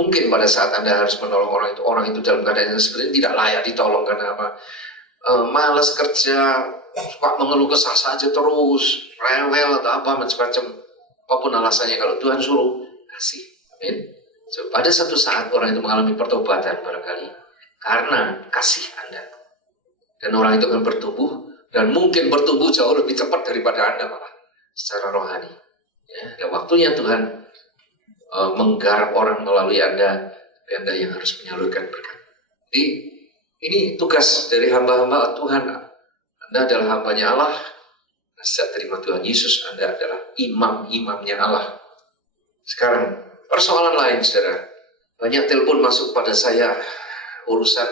Mungkin pada saat Anda harus menolong orang itu dalam keadaan yang sebenarnya tidak layak ditolong karena apa? Malas kerja, suka mengeluh kesah saja terus, rewel atau apa macam-macam, apapun alasannya, kalau Tuhan suruh kasih. Amin. So, pada satu saat orang itu mengalami pertobatan barangkali karena kasih Anda, dan orang itu akan bertumbuh dan mungkin bertumbuh jauh lebih cepat daripada Anda malah secara rohani. Ya, dan waktunya Tuhan menggarap orang melalui Anda, tapi Anda yang harus menyalurkan berkat. Jadi ini tugas dari hamba-hamba Tuhan. Anda adalah hambanya Allah. Sejak terima Tuhan Yesus, Anda adalah imam-imamnya Allah. Sekarang persoalan lain, saudara. Banyak telepon masuk pada saya urusan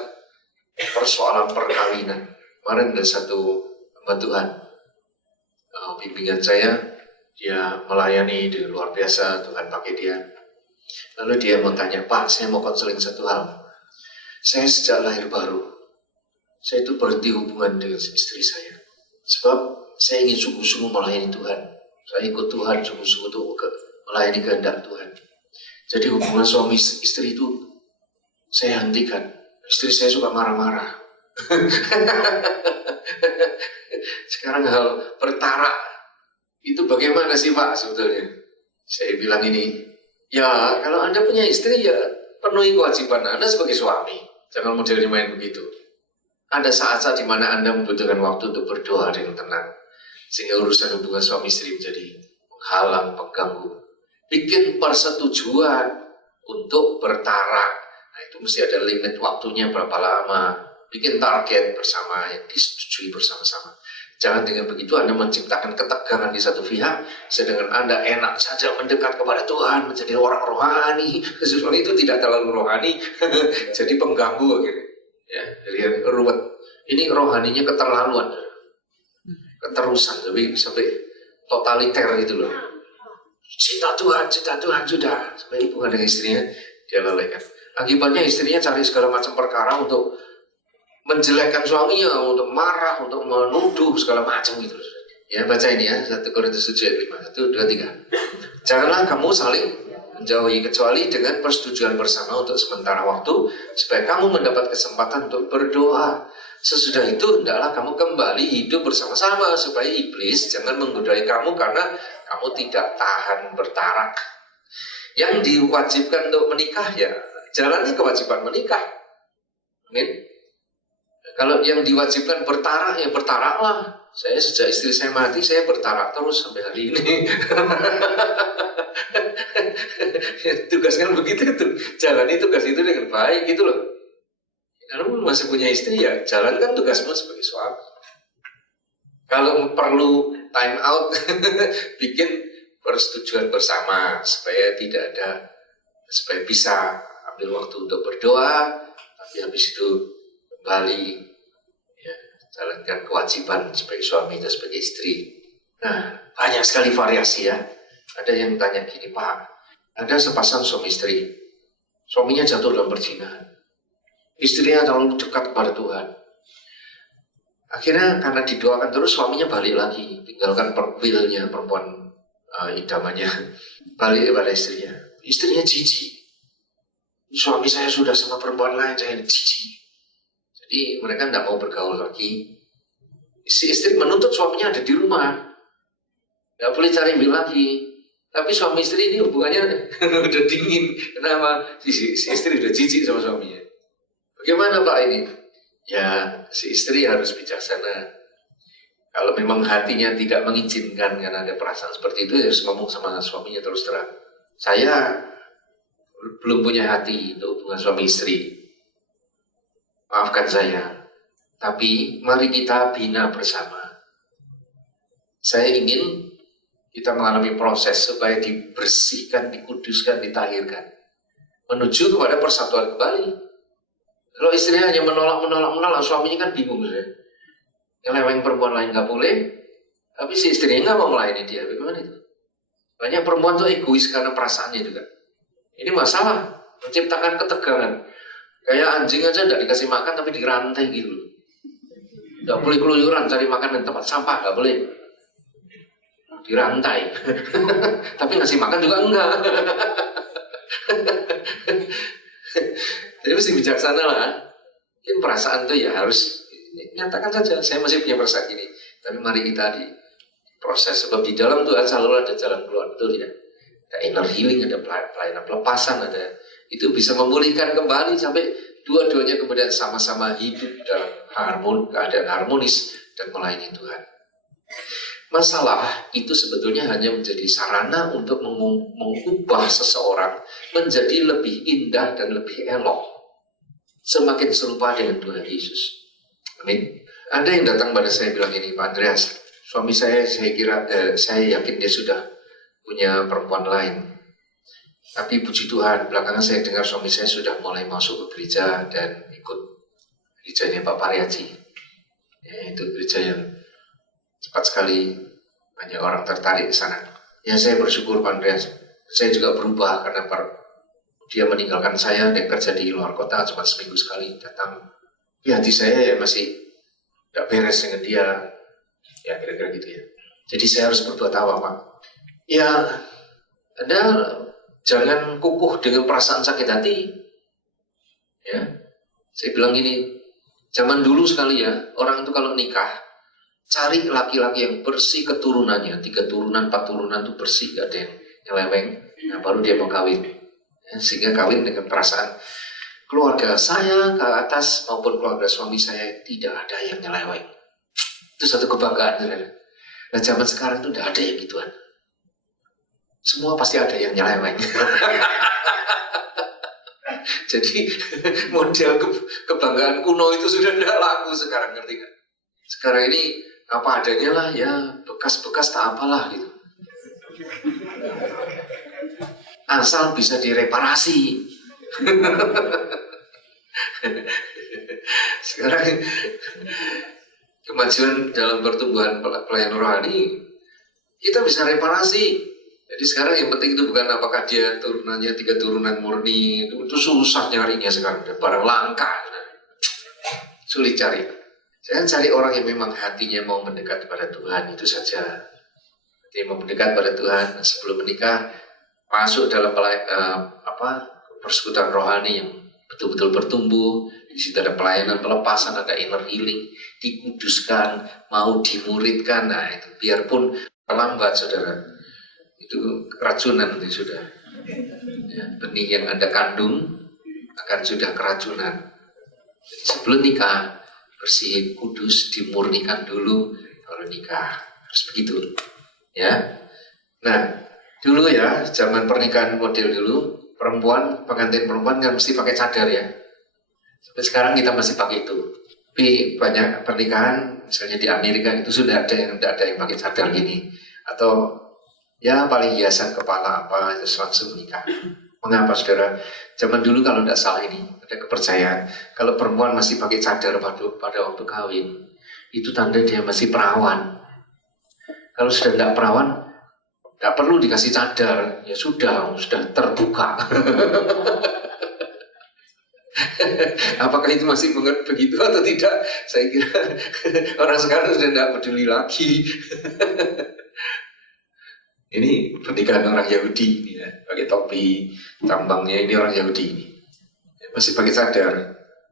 persoalan perkawinan. Kemarin ada satu hamba Tuhan, bimbingan saya, dia melayani di luar biasa, Tuhan pakai dia. Lalu dia mau tanya, Pak, saya mau konseling satu hal. Saya sejak lahir baru, saya itu berhenti hubungan dengan istri saya. Sebab saya ingin sungguh-sungguh melayani Tuhan. Saya ikut Tuhan sungguh-sungguh untuk melayani kehendak Tuhan. Jadi hubungan suami istri itu saya hentikan. Istri saya suka marah-marah. Sekarang hal pertara itu bagaimana sih Pak sebetulnya? Saya bilang ini, ya kalau Anda punya istri ya penuhi kewajiban Anda sebagai suami. Jangan modelnya main begitu. Ada saat-saat di mana Anda membutuhkan waktu untuk berdoa dengan tenang. Sehingga urusan hubungan suami istri menjadi menghalang, pengganggu. Bikin persetujuan untuk bertarak. Nah itu mesti ada limit waktunya berapa lama. Bikin target bersama yang disetujui bersama-sama. Jangan dengan begitu Anda menciptakan ketegangan di satu pihak, sedangkan Anda enak saja mendekat kepada Tuhan, menjadi orang rohani. Sesuatu itu tidak terlalu rohani, jadi pengganggu gitu. Ya, jadi ruwet. Ini rohaninya keterlaluan, keterusan, sampai totaliter gitu loh. Cinta Tuhan sudah. Sampai hubungan dengan istrinya dia lalaikan. Akibatnya istrinya cari segala macam perkara untuk menjelekkan suaminya, untuk marah, untuk menuduh segala macam gitu. Ya baca ini ya, 1 Korintus 7 ayat 5, 1, 2, 3. Janganlah kamu saling menjauhi kecuali dengan persetujuan bersama untuk sementara waktu, supaya kamu mendapat kesempatan untuk berdoa. Sesudah itu hendaklah kamu kembali hidup bersama-sama, supaya iblis jangan menggodai kamu karena kamu tidak tahan bertarak. Yang diwajibkan untuk menikah ya jalani kewajiban menikah. Amin. Kalau yang diwajibkan bertarak, ya bertaraklah. Saya sejak istri saya mati, saya bertarak terus sampai hari ini. Tugas kan begitu tuh. Jalani tugas itu dengan baik gitu loh. Kalau masih punya istri ya jalankan tugasmu sebagai suami. Kalau perlu time out, bikin persetujuan bersama supaya supaya bisa ambil waktu untuk berdoa, tapi habis itu kembali ya, jalankan kewajiban sebagai suami dan sebagai istri. Nah, banyak sekali variasi ya. Ada yang tanya gini, Pak, ada sepasang suami istri, suaminya jatuh dalam perzinahan, istrinya terlalu dekat kepada Tuhan. Akhirnya karena didoakan terus, suaminya balik lagi, tinggalkan willnya perempuan idamannya, balik kepada istrinya. Istrinya jijik, suami saya sudah sama perempuan lain, saya jijik. Jadi mereka tidak mau bergaul lagi. Si istri menuntut suaminya ada di rumah, tidak boleh cari lagi. Tapi suami istri ini hubungannya udah dingin. Kenapa? Si istri udah jijik sama suaminya. Bagaimana Pak ini? Ya si istri harus bijaksana. Kalau memang hatinya tidak mengizinkan karena ada perasaan seperti itu, ya harus ngomong sama suaminya terus terang. Saya belum punya hati untuk hubungan suami istri. Maafkan saya, tapi mari kita bina bersama. Saya ingin kita mengalami proses supaya dibersihkan, dikuduskan, ditahirkan, menuju kepada persatuan kembali. Kalau istrinya hanya menolak, suaminya kan bingung. Ngeleweng perempuan lain nggak boleh, tapi si istrinya nggak mau melayani dia. Bagaimana itu? Banyak perempuan tuh egois karena perasaannya juga. Ini masalah, menciptakan ketegangan. Kayak anjing aja tidak dikasih makan tapi dirantai gitu. Tidak boleh keluyuran cari makan di tempat sampah, nggak boleh. Dirantai. Tapi ngasih makan juga enggak. Jadi mesti bijaksana lah. Mungkin perasaan tuh ya harus nyatakan saja, saya masih punya perasaan ini. Tapi mari kita di proses, sebab di dalam Tuhan selalu ada jalan keluar, betul ya. Ada inner healing, ada pelayanan pelepasan, ada itu bisa memulihkan kembali sampai dua-duanya kemudian sama-sama hidup dalam keadaan harmonis dan melayani Tuhan. Masalah itu sebetulnya hanya menjadi sarana untuk mengubah seseorang menjadi lebih indah dan lebih elok, semakin serupa dengan Tuhan Yesus. Amin. Ada yang datang pada saya bilang ini, Pak Andreas, suami saya kira saya yakin dia sudah punya perempuan lain. Tapi puji Tuhan, belakangan saya dengar suami saya sudah mulai masuk ke gereja dan ikut gerejanya Pak Pariaji. Ya, itu gereja yang cepat sekali banyak orang tertarik ke sana. Ya, saya bersyukur Pak Andreas. Saya juga berubah karena dia meninggalkan saya dan kerja di luar kota cuma seminggu sekali datang. Ya, hati saya ya masih gak beres dengan dia. Ya, kira-kira gitu ya. Jadi saya harus berbuat apa, Pak? Ya, Anda jangan kukuh dengan perasaan sakit hati. Ya, saya bilang gini, zaman dulu sekali ya, orang itu kalau nikah, cari laki-laki yang bersih keturunannya, 3 turunan, 4 turunan itu bersih, gak ada yang nyeleweng. Nah, baru dia mau kawin. Ya, sehingga kawin dengan perasaan keluarga saya ke atas maupun keluarga suami saya tidak ada yang nyeleweng. Itu satu kebanggaan. Nah, zaman sekarang itu tidak ada yang gituan. Semua pasti ada yang nyeleweng. Jadi model kebanggaan kuno itu sudah tidak laku sekarang, ngerti kan? Sekarang ini apa adanya lah, ya bekas-bekas tak apalah gitu. Asal bisa direparasi. Sekarang kemajuan dalam pertumbuhan pelayanan rohani, kita bisa reparasi. Jadi sekarang yang penting itu bukan apakah dia turunannya 3 turunan murni, itu susah nyarinya sekarang, barang langka, sulit cari. Saya cari orang yang memang hatinya mau mendekat kepada Tuhan, itu saja. Dia mau mendekat pada Tuhan sebelum menikah, masuk dalam persekutuan rohani yang betul-betul bertumbuh. Di situ ada pelayanan pelepasan, ada inner healing, dikuduskan, mau dimuridkan. Nah itu biarpun terlambat, saudara, itu keracunan nanti sudah. Ya, benih yang Anda kandung akan sudah keracunan. Jadi sebelum nikah, bersih, kudus, dimurnikan dulu, baru nikah. Harus begitu. Ya. Nah, dulu ya, zaman pernikahan model dulu, pengantin perempuan kan mesti pakai cadar ya. Sampai sekarang kita masih pakai itu. Tapi banyak pernikahan, misalnya di Amerika itu sudah tidak ada yang pakai cadar gini. Atau ya paling hiasan kepala apa, terus langsung menikah. Mengapa saudara? Zaman dulu kalau tidak salah ini, ada kepercayaan. Kalau perempuan masih pakai cadar pada waktu kawin, itu tanda dia masih perawan. Kalau sudah tidak perawan, tidak perlu dikasih cadar, ya sudah terbuka. Apakah itu masih begitu atau tidak? Saya kira orang sekarang sudah tidak peduli lagi. Ini pernikahan orang Yahudi, ya, pakai topi, tambangnya ini orang Yahudi ini, masih pakai cadar.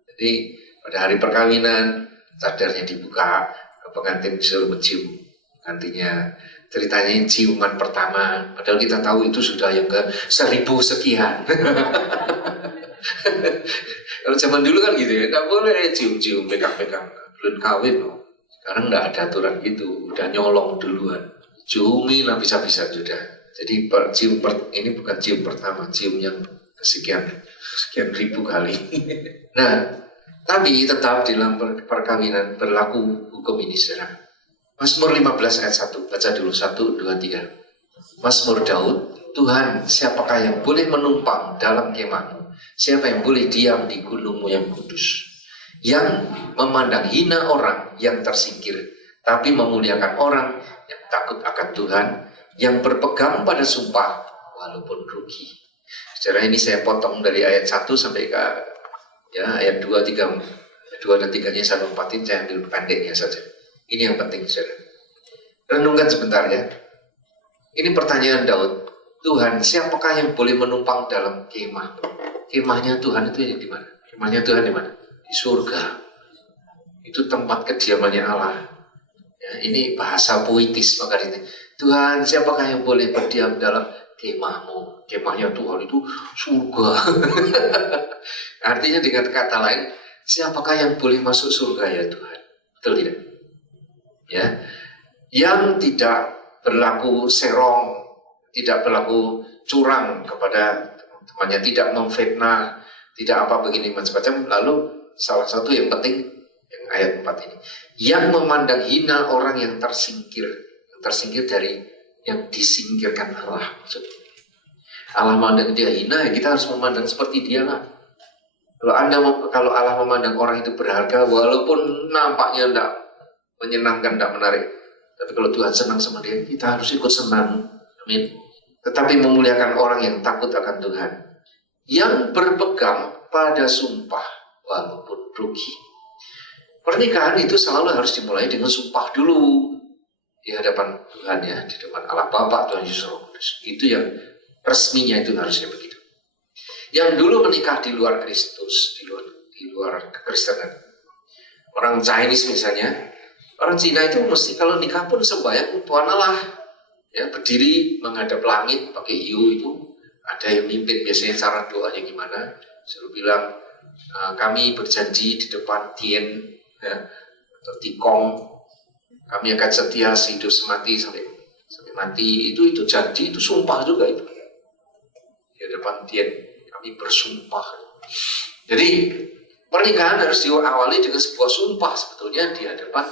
Jadi pada hari perkawinan cadarnya dibuka, pengantin disuruh mencium nantinya. Ceritanya ciuman pertama, padahal kita tahu itu sudah yang ke 1000 sekian. Kalau zaman dulu kan gitu ya, nggak boleh cium-cium, pegang-pegang, belum kawin loh. Sekarang nggak ada aturan gitu, udah nyolong duluan, ciumi lah bisa-bisa sudah. Jadi ini bukan cium pertama, cium yang sekian ribu kali. Nah, tapi tetap di dalam perkawinan berlaku hukum ini saudara. Mazmur 15 ayat 1, baca dulu 1, 2, 3. Mazmur Daud, Tuhan, siapakah yang boleh menumpang dalam kemahmu? Siapa yang boleh diam di gunungmu yang kudus? Yang memandang hina orang yang tersingkir, tapi memuliakan orang yang takut akan Tuhan, yang berpegang pada sumpah walaupun rugi. Secara ini saya potong dari ayat 1 sampai ke ayat 2, 3, 2 dan 3-nya saya lompatin, saya ambil pendeknya saja. Ini yang penting, saudara. Renungkan sebentar ya. Ini pertanyaan Daud. Tuhan, siapakah yang boleh menumpang dalam kemah? Kemahnya Tuhan itu yang di mana? Kemahnya Tuhan di mana? Di surga. Itu tempat kediamannya Allah. Ya, ini bahasa puitis makanya. Tuhan, siapakah yang boleh berdiam dalam kemahmu? Kemahnya Tuhan itu surga. Artinya dengan kata lain, siapakah yang boleh masuk surga ya Tuhan? Betul tidak? Ya, yang tidak berlaku serong, tidak berlaku curang kepada temannya, tidak memfitnah, tidak apa begini macam-macam. Lalu salah satu yang penting yang ayat 4 ini, yang memandang hina orang yang tersingkir dari yang disingkirkan Allah. Maksudnya Allah memandang dia hina, ya kita harus memandang seperti dia lah. Kalau Allah memandang orang itu berharga, walaupun nampaknya tidak menyenangkan, tidak menarik, tapi kalau Tuhan senang sama dia, kita harus ikut senang. Amin. Tetapi memuliakan orang yang takut akan Tuhan, yang berpegang pada sumpah walaupun rugi. Pernikahan itu selalu harus dimulai dengan sumpah dulu di hadapan Tuhan, ya, di depan Allah Bapa, Tuhan Yesus Roh Kudus. Itu yang resminya, itu harusnya begitu. Yang dulu menikah di luar Kristus, di luar kekristenan, orang Chinese misalnya, orang Cina itu mesti kalau nikah pun sembahyang Tuhan Allah, ya, berdiri menghadap langit pakai hiu itu. Ada yang mimpin, biasanya cara doanya gimana, suruh bilang, kami berjanji di depan Tien, ya, atau Tikong, kami akan setia hidup semati sampai mati. Itu janji, itu sumpah juga itu. Di depan Tien kami bersumpah. Jadi pernikahan harus diawali dengan sebuah sumpah sebetulnya di hadapan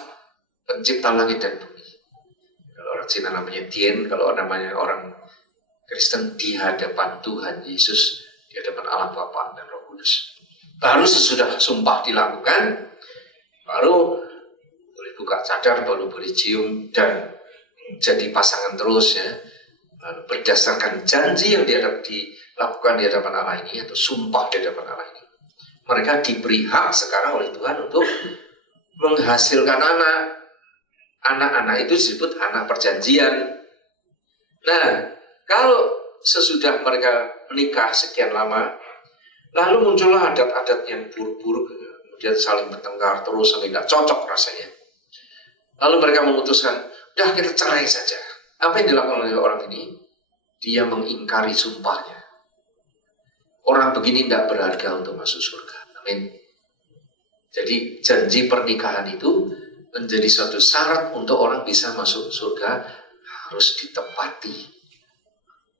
Pencipta langit dan bumi. Kalau orang Cina namanya Tien, kalau namanya orang Kristen di hadapan Tuhan Yesus, di hadapan Allah Bapa dan Roh Kudus. Baru sesudah sumpah dilakukan, baru boleh buka cadar, baru boleh cium dan jadi pasangan terus, ya. Lalu berdasarkan janji yang dilakukan di hadapan Allah ini, atau sumpah di hadapan Allah ini, mereka diberi hak sekarang oleh Tuhan untuk menghasilkan anak-anak itu disebut anak perjanjian. Nah, kalau sesudah mereka menikah sekian lama, lalu muncullah adat-adat yang buruk-buruk, kemudian saling bertengkar terus sampai tidak cocok rasanya. Lalu mereka memutuskan, udah kita cerai saja. Apa yang dilakukan oleh orang ini? Dia mengingkari sumpahnya. Orang begini tidak berharga untuk masuk surga. Amin. Jadi janji pernikahan itu menjadi suatu syarat untuk orang bisa masuk surga, harus ditepati.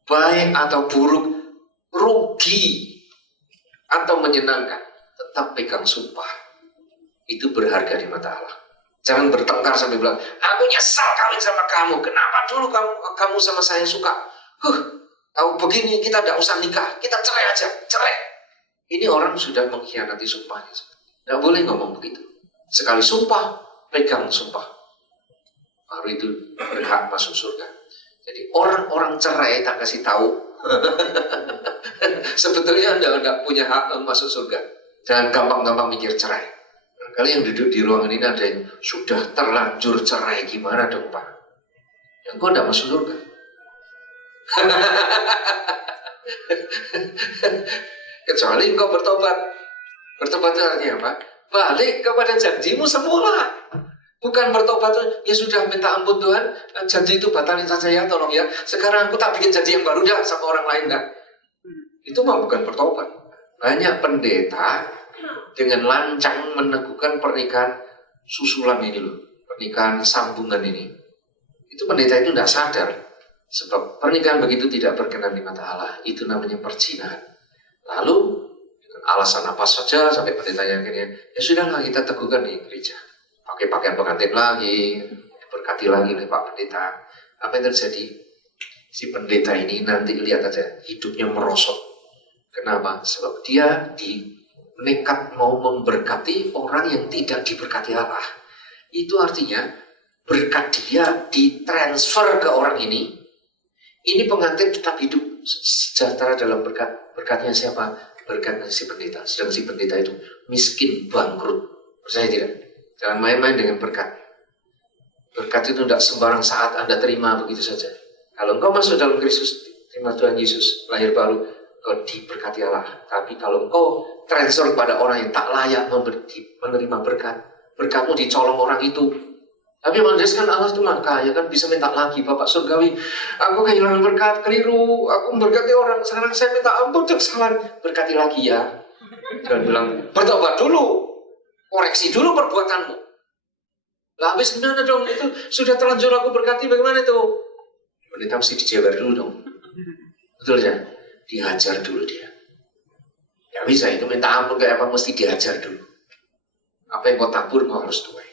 Baik atau buruk, rugi atau menyenangkan, tetap pegang sumpah. Itu berharga di mata Allah. Jangan bertengkar sampai bilang, aku nyesal kawin sama kamu. Kenapa dulu kamu sama saya suka? Tahu begini, kita tidak usah nikah, kita cerai aja, cerai. Ini orang sudah mengkhianati sumpahnya. Tidak boleh ngomong begitu. Sekali sumpah, pegang sumpah, baru itu berhak masuk surga. Jadi orang-orang cerai tak kasih tahu, sebetulnya Anda tidak punya hak masuk surga. Jangan gampang-gampang mikir cerai. Kali yang duduk di ruangan ini ada yang sudah terlanjur cerai, gimana dong Pak? Yang kau tidak masuk surga. Kecuali engkau bertobat. Bertobat itu artinya apa? Balik kepada janjimu semula. Bukan bertobat, ya sudah minta ampun Tuhan, janji itu batalin saja ya, tolong ya. Sekarang aku tak bikin janji yang baru dah sama orang lain dah. Itu mah bukan bertobat. Banyak pendeta dengan lancang meneguhkan pernikahan susulan ini loh, pernikahan sambungan ini. Itu pendeta itu tidak sadar, sebab pernikahan begitu tidak berkenan di mata Allah. Itu namanya perzinahan. Lalu dengan alasan apa saja sampai pendetanya akhirnya, ya sudahlah kita teguhkan di gereja. Pakai pakaian pengantin lagi, berkati lagi oleh Pak Pendeta. Apa yang terjadi? Si pendeta ini nanti lihat aja, hidupnya merosot. Kenapa? Sebab dia nekat mau memberkati orang yang tidak diberkati Allah. Itu artinya berkat dia ditransfer ke orang ini. Ini pengantin tetap hidup sejahtera dalam berkat. Berkatnya siapa? Berkatnya si pendeta. Sedang si pendeta itu miskin, bangkrut. Percaya tidak? Jangan main-main dengan berkat. Berkat itu tidak sembarang saat Anda terima begitu saja. Kalau engkau masuk dalam Kristus, terima Tuhan Yesus, lahir baru, engkau diberkati Allah. Tapi kalau engkau transfer pada orang yang tak layak menerima berkat, berkatmu dicolong orang itu. Tapi kan Allah itu maha kaya, kan bisa minta lagi. Bapak surgawi, aku kehilangan berkat, keliru, aku memberkati orang, sekarang saya minta ampun untuk kesalahan, berkati lagi ya. Jangan bilang, bertobat dulu, koreksi dulu perbuatanmu. Lah habis gimana dong? Itu sudah terlanjur aku berkati, bagaimana itu? Pendeta mesti dijewer dulu dong. Betul ya? Dihajar dulu dia. Ya bisa, itu minta ampun kayak apa, mesti dihajar dulu. Apa yang kau tabur mau harus tuai.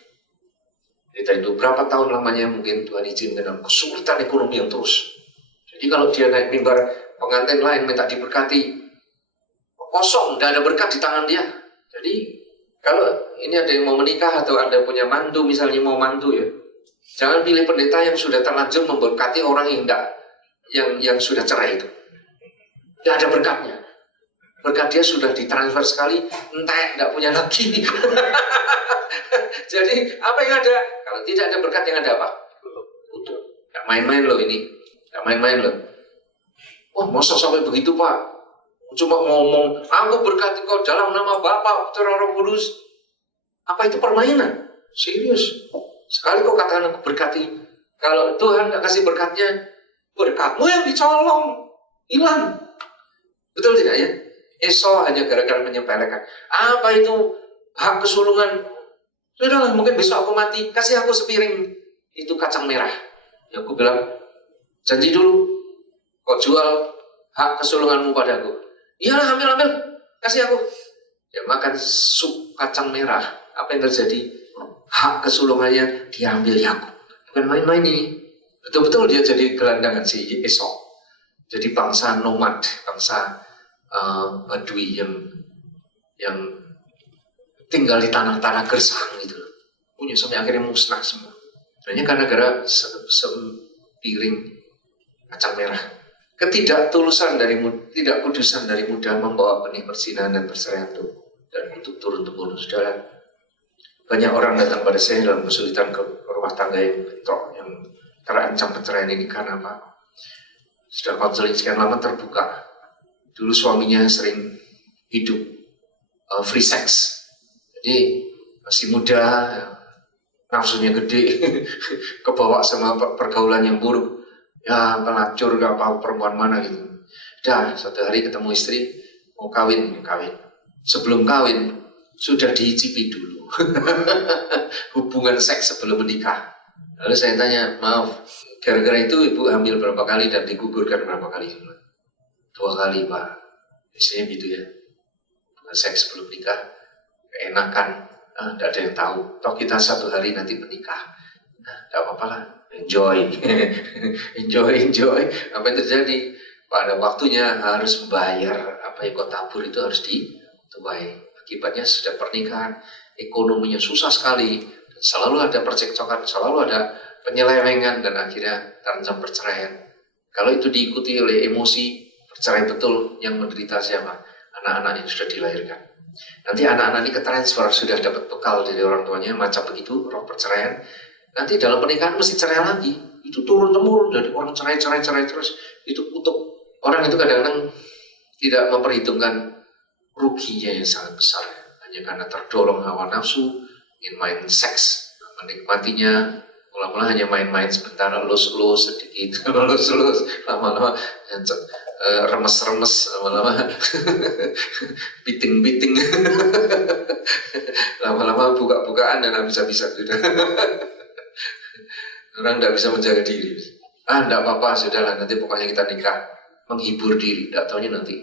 Jadi itu berapa tahun lamanya mungkin Tuhan izinkan dalam kesulitan ekonomi yang terus. Jadi kalau dia naik mimbar, pengantin lain minta diberkati, kosong, tidak ada berkat di tangan dia. Jadi kalau ini ada yang mau menikah atau ada punya mantu, misalnya mau mantu ya, jangan pilih pendeta yang sudah terlanjur memberkati orang yang enggak, yang sudah cerai itu. Tidak ada berkatnya. Berkat dia sudah ditransfer sekali, entek, enggak punya lagi. Jadi apa yang ada? Kalau tidak ada berkat, yang ada apa? Utuh. Enggak main-main loh ini. Enggak main-main loh. Wah, masa sampai begitu Pak? Cuma ngomong, aku berkati kau dalam nama Bapa, Putra, Roh Kudus. Apa itu permainan? Serius. Sekali kau katakan aku berkati, kalau Tuhan tidak kasih berkatnya, berkatmu yang dicolong, hilang. Betul tidak ya? Esau hanya gara-gara menyepelekan. Apa itu hak kesulungan? Sudahlah, mungkin besok aku mati, kasih aku sepiring itu kacang merah. Ya aku bilang, janji dulu, kau jual hak kesulunganmu padaku. Iyalah, ambil, kasih aku. Dia makan sup kacang merah. Apa yang terjadi? Hak kesulungannya diambil Yakub. Bukan main-main ini. Betul-betul dia jadi gelandangan si Esau. Jadi bangsa nomad, bangsa Badui yang tinggal di tanah-tanah gersang gitu. Punya sampai akhirnya musnah semua. Sebenarnya karena gara sepiring kacang merah. Ketidaktulusan tidak kudusan dari muda membawa benih persinahan dan perceraian itu dan untuk turun-temurun. Saudara, banyak orang datang pada saya dalam kesulitan ke rumah tangga yang bentrok, yang terancam perceraian ini karena apa? Sudah konseling sekian lama terbuka. Dulu suaminya sering hidup free sex, jadi masih muda, nafsunya gede, kebawa sama pergaulan yang buruk. Ya pelacur gak apa perempuan mana gitu. Dah suatu hari ketemu istri, mau kawin. Sebelum kawin sudah diicipi dulu hubungan seks sebelum menikah. Lalu saya tanya, maaf, gara-gara itu ibu hamil berapa kali dan digugurkan berapa kali? 2 kali Pak. Biasanya gitu ya. Hubungan seks sebelum nikah, keenakan, tidak ada yang tahu. Toh kita 1 hari nanti menikah. Tidak apa-apa lah. Enjoy. Apa yang terjadi? Pada waktunya harus membayar apa yang kau tabur itu harus dituai. Akibatnya sudah pernikahan, ekonominya susah sekali, selalu ada percekcokan, selalu ada penyelewengan dan akhirnya terancam perceraian. Kalau itu diikuti oleh emosi, perceraian betul, yang menderita siapa? Anak-anak yang sudah dilahirkan. Nanti anak-anak ini ketransfer, sudah dapat bekal dari orang tuanya, macam begitu, roh perceraian. Nanti dalam pernikahan mesti cerai lagi. Itu turun-temurun dari orang cerai terus. Itu kutuk. Orang itu kadang-kadang tidak memperhitungkan ruginya yang sangat besar. Hanya karena terdorong hawa nafsu, ingin main seks, menikmatinya, mula-mula hanya main-main sebentar, elus-elus sedikit, elus-elus, lama-lama remes-remes, lama-lama biting-biting, lama-lama buka-bukaan dan habis-habisan sudah. Orang tidak bisa menjaga diri. Tidak apa-apa, sudahlah, nanti pokoknya kita nikah. Menghibur diri, tidak tahunya nanti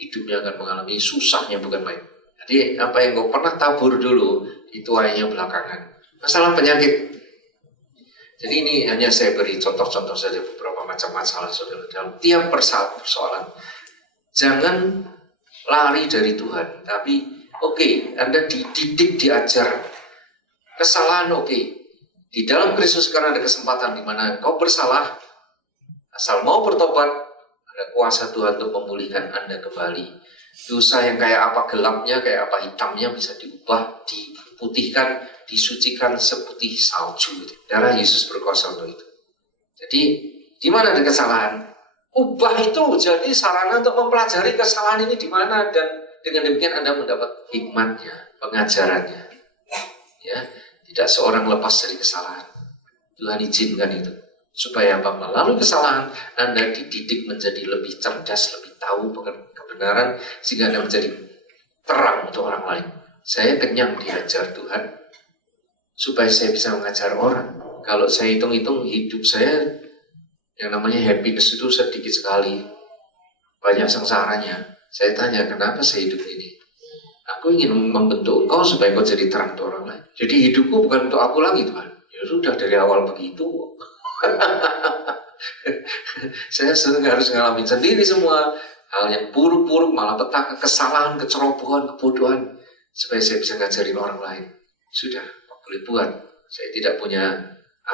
hidupnya akan mengalami susahnya bukan main. Jadi apa yang kau pernah tabur dulu, itu hanya belakangan. Masalah penyakit. Jadi ini hanya saya beri contoh-contoh saja beberapa macam masalah saudara dalam tiap persoalan. Jangan lari dari Tuhan, tapi oke, Anda dididik, diajar. Kesalahan oke. Di dalam Kristus sekarang ada kesempatan di mana kau bersalah, asal mau bertobat, ada kuasa Tuhan untuk memulihkan Anda kembali. Dosa yang kayak apa gelapnya, kayak apa hitamnya bisa diubah, diputihkan, disucikan seputih salju. Darah Yesus berkuasa untuk itu. Jadi, di mana ada kesalahan? Ubah itu jadi sarana untuk mempelajari kesalahan ini di mana, dan dengan demikian Anda mendapat hikmatnya, pengajarannya. Ya. Tidak seorang lepas dari kesalahan. Tuhan izinkan itu. Supaya apa? Melalui kesalahan, Anda dididik menjadi lebih cerdas, lebih tahu kebenaran, sehingga Anda menjadi terang untuk orang lain. Saya kenyang diajar Tuhan. supaya saya bisa mengajar orang. Kalau saya hitung-hitung hidup saya, yang namanya happiness itu sedikit sekali, banyak sengsaranya. Saya tanya, kenapa saya hidup ini? Aku ingin membentuk engkau supaya kau jadi terang untuk orang lain. Jadi hidupku bukan untuk aku lagi, Tuhan. Ya sudah, dari awal begitu. Saya sering harus ngalamin sendiri semua hal yang buruk-buruk, malah petaka, kesalahan, kecerobohan, kebodohan, supaya saya bisa ngajarin orang lain. Sudah, boleh buat. Saya tidak punya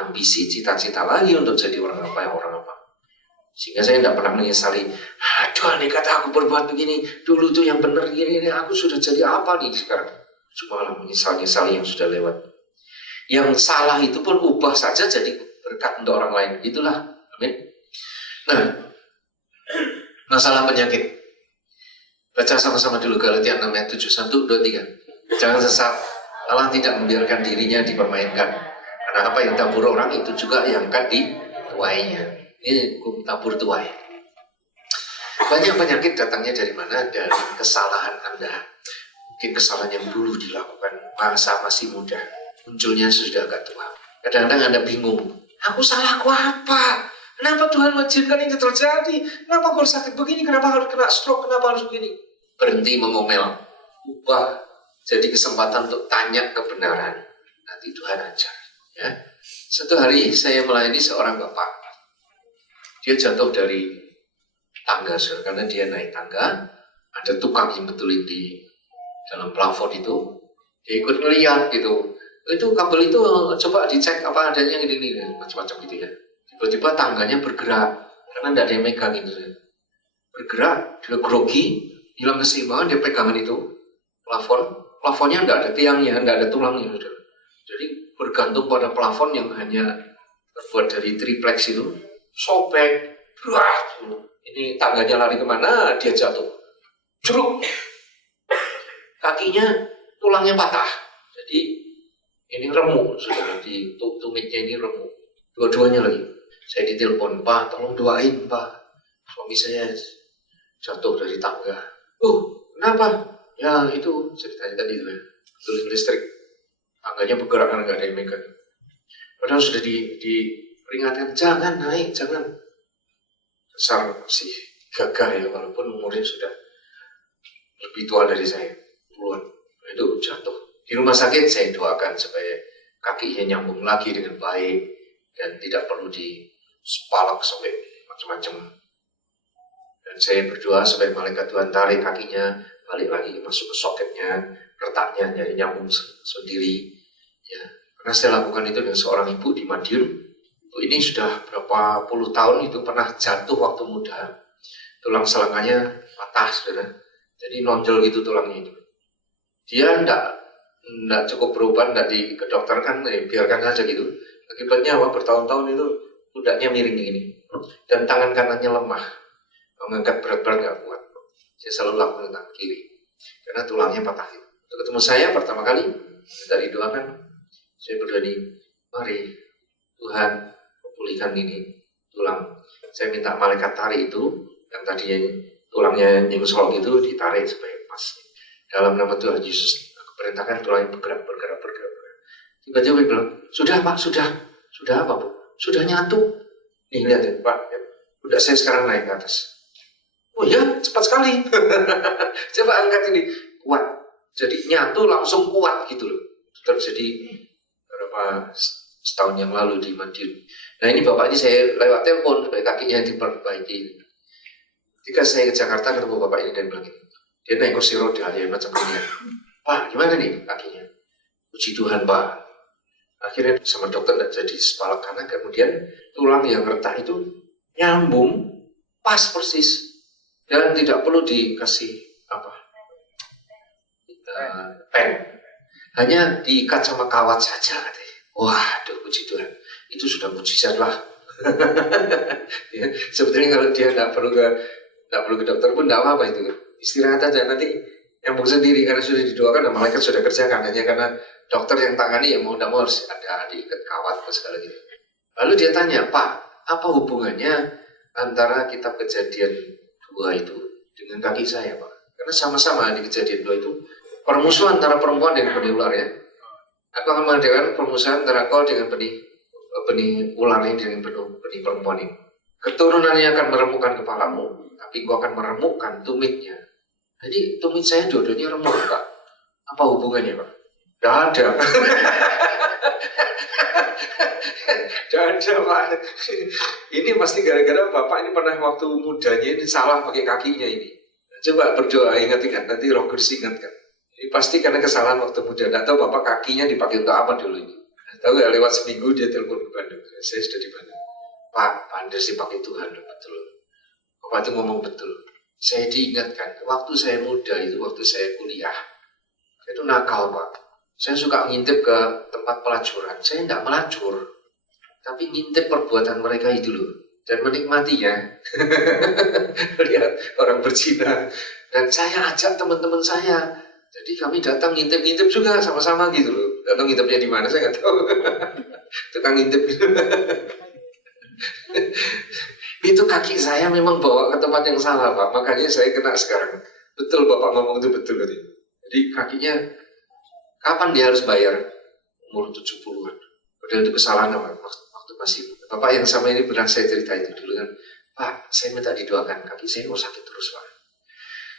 ambisi, cita-cita lagi untuk jadi orang apa. Sehingga saya tidak pernah menyesali, aduh andai kata aku berbuat begini, dulu tuh yang benar gini, aku sudah jadi apa nih sekarang. Cuma malah menyesal-nyesali yang sudah lewat. Yang salah itu pun ubah saja jadi berkat untuk orang lain. Itulah, amin. Nah, masalah penyakit. Baca sama-sama dulu Galatia 6 ayat 7, 1, 2, 3. Jangan sesat, Allah tidak membiarkan dirinya dipermainkan. Karena apa yang tabur orang itu juga yang akan dituainya. Ini hukum tabur tuai. Banyak penyakit datangnya dari mana? Dari kesalahan Anda. Mungkin kesalahan yang dulu dilakukan masa masih muda, munculnya sudah agak tua. Kadang-kadang Anda bingung, aku salahku apa? Kenapa Tuhan mengizinkan ini terjadi? Kenapa aku harus sakit begini? Kenapa harus kena stroke? Kenapa harus begini? Berhenti mengomel. Ubah jadi kesempatan untuk tanya kebenaran. Nanti Tuhan ajar. Ya. Satu hari saya melayani seorang bapak. Dia jatuh dari tangga, karena dia naik tangga. Ada tukang yang betulin di dalam plafon itu. Dia ikut ngeliat gitu. Itu kabel itu coba dicek apa adanya ini macam-macam gitu ya. Tiba-tiba tangganya bergerak karena tidak ada yang megang itu. Bergerak, dia grogi, hilang keseimbangan, dia pegangan itu plafonnya tidak ada tiangnya, tidak ada tulangnya. Jadi bergantung pada plafon yang hanya terbuat dari triplex itu, sobek, ini tangganya lari kemana, dia jatuh, jeruk, kakinya tulangnya patah, jadi ini remuk, sudah di tumitnya ini remuk, dua-duanya lagi. Saya ditelepon, Pak, tolong doain Pak, suami saya jatuh dari tangga. Kenapa? Ya itu ceritanya tadi itu ya, tulis listrik, tangganya bergerak karena nggak ada yang megang. Padahal sudah diperingatkan, jangan naik, jangan. Besar sih gagah ya, walaupun umurnya sudah lebih tua dari saya, puluhan. Itu jatuh. Di rumah sakit saya doakan supaya kakinya nyambung lagi dengan baik dan tidak perlu dispalak sampai macam-macam. Dan saya berdoa supaya malaikat Tuhan tarik kakinya balik lagi masuk ke soketnya, retaknya jadi nyambung sendiri. Ya, karena saya lakukan itu dengan seorang ibu di Madiun. Ini sudah berapa puluh tahun itu pernah jatuh waktu muda, tulang selangkanya patah, saudara. Jadi nonjol gitu tulangnya itu. Dia enggak cukup berobat, enggak dikedokterkan, biarkan aja gitu. Akibatnya apa? Bertahun-tahun itu pundaknya miring ini, dan tangan kanannya lemah, mengangkat berat-berat nggak kuat. Saya selalu lakukan tangan kiri, karena tulangnya patah. Untuk ketemu saya pertama kali, minta didoakan. Saya berdoa nih, mari Tuhan pulihkan ini tulang. Saya minta malaikat tarik itu yang tadinya tulangnya nyengsol itu ditarik supaya pas. Dalam nama Tuhan Yesus, aku perintahkan tulangnya bergerak. Tiba-tiba dia bilang, sudah Pak, sudah apa Bu? Sudah nyatu. Nih lihat ya Pak, ya. Udah saya sekarang naik ke atas. Oh ya, cepat sekali. Coba angkat ini, kuat. Jadi nyatu langsung kuat gitu loh. Terjadi berapa setahun yang lalu di Madiun. Nah ini bapak ini saya lewat telepon supaya kakinya diperbaiki. Ketika saya ke Jakarta ketemu bapak ini dan bilang ini, dia naik kursi roda ya macam ini. Pak gimana nih kakinya? Puji Tuhan Pak. Akhirnya sama dokter tidak jadi sepalak karena kemudian tulang yang retak itu nyambung pas persis dan tidak perlu dikasih pen. Hanya diikat sama kawat saja katanya. Waduh, puji Tuhan. Itu sudah mujizat lah. Ya, sebetulnya kalau dia tidak perlu ke dokter pun tidak apa-apa itu. Istirahat aja nanti nyambung sendiri karena sudah didoakan dan malaikat sudah kerjakan. Hanya karena dokter yang tangani ya mau tidak mau harus ada diikat kawat atau segala gitu. Lalu dia tanya, Pak, apa hubungannya antara kitab Kejadian 2 itu dengan kaki saya Pak? Karena sama-sama di Kejadian 2 itu permusuhan antara perempuan dengan benih ular ya. Aku akan mengadakan permusuhan antara kau dengan benih ular ini dengan benih perempuan ini. Keturunannya akan meremukkan kepalamu, tapi kau akan meremukkan tumitnya. Jadi tumit saya dua-duanya remuk, Pak. Apa hubungannya, Pak? Tidak ada. Tidak ada, Pak. Ini pasti gara-gara Bapak ini pernah waktu mudanya ini salah pakai kakinya ini. Coba berdoa, ingat-ingat, nanti Roh Kudus ingatkan. Ini pasti karena kesalahan waktu muda. Tidak tahu Bapak kakinya dipakai untuk apa dulu ini. Tahu nggak, lewat seminggu dia telepon ke Bandung. Saya sudah di Bandung. Pak Andres dipakai Tuhan, betul. Bapak itu ngomong betul. Saya diingatkan, waktu saya muda itu, waktu saya kuliah, saya itu nakal, Pak. Saya suka ngintip ke tempat pelacuran. Saya tidak melacur, tapi ngintip perbuatan mereka itu loh. Dan menikmatinya. Lihat orang berzina. Dan saya ajak teman-teman saya. Jadi kami datang ngintip-ngintip juga sama-sama gitu loh. Datang ngintipnya di mana saya nggak tahu. Tukang ngintip. Itu kaki saya memang bawa ke tempat yang salah, Pak. Makanya saya kena sekarang. Betul Bapak ngomong itu betul tadi. Jadi kakinya kapan dia harus bayar? Umur 70-an. Padahal itu kesalahan apa? Waktu masih Bapak yang sama ini pernah saya cerita itu dulu kan. Pak, saya minta didoakan, kaki saya kok sakit terus, Pak.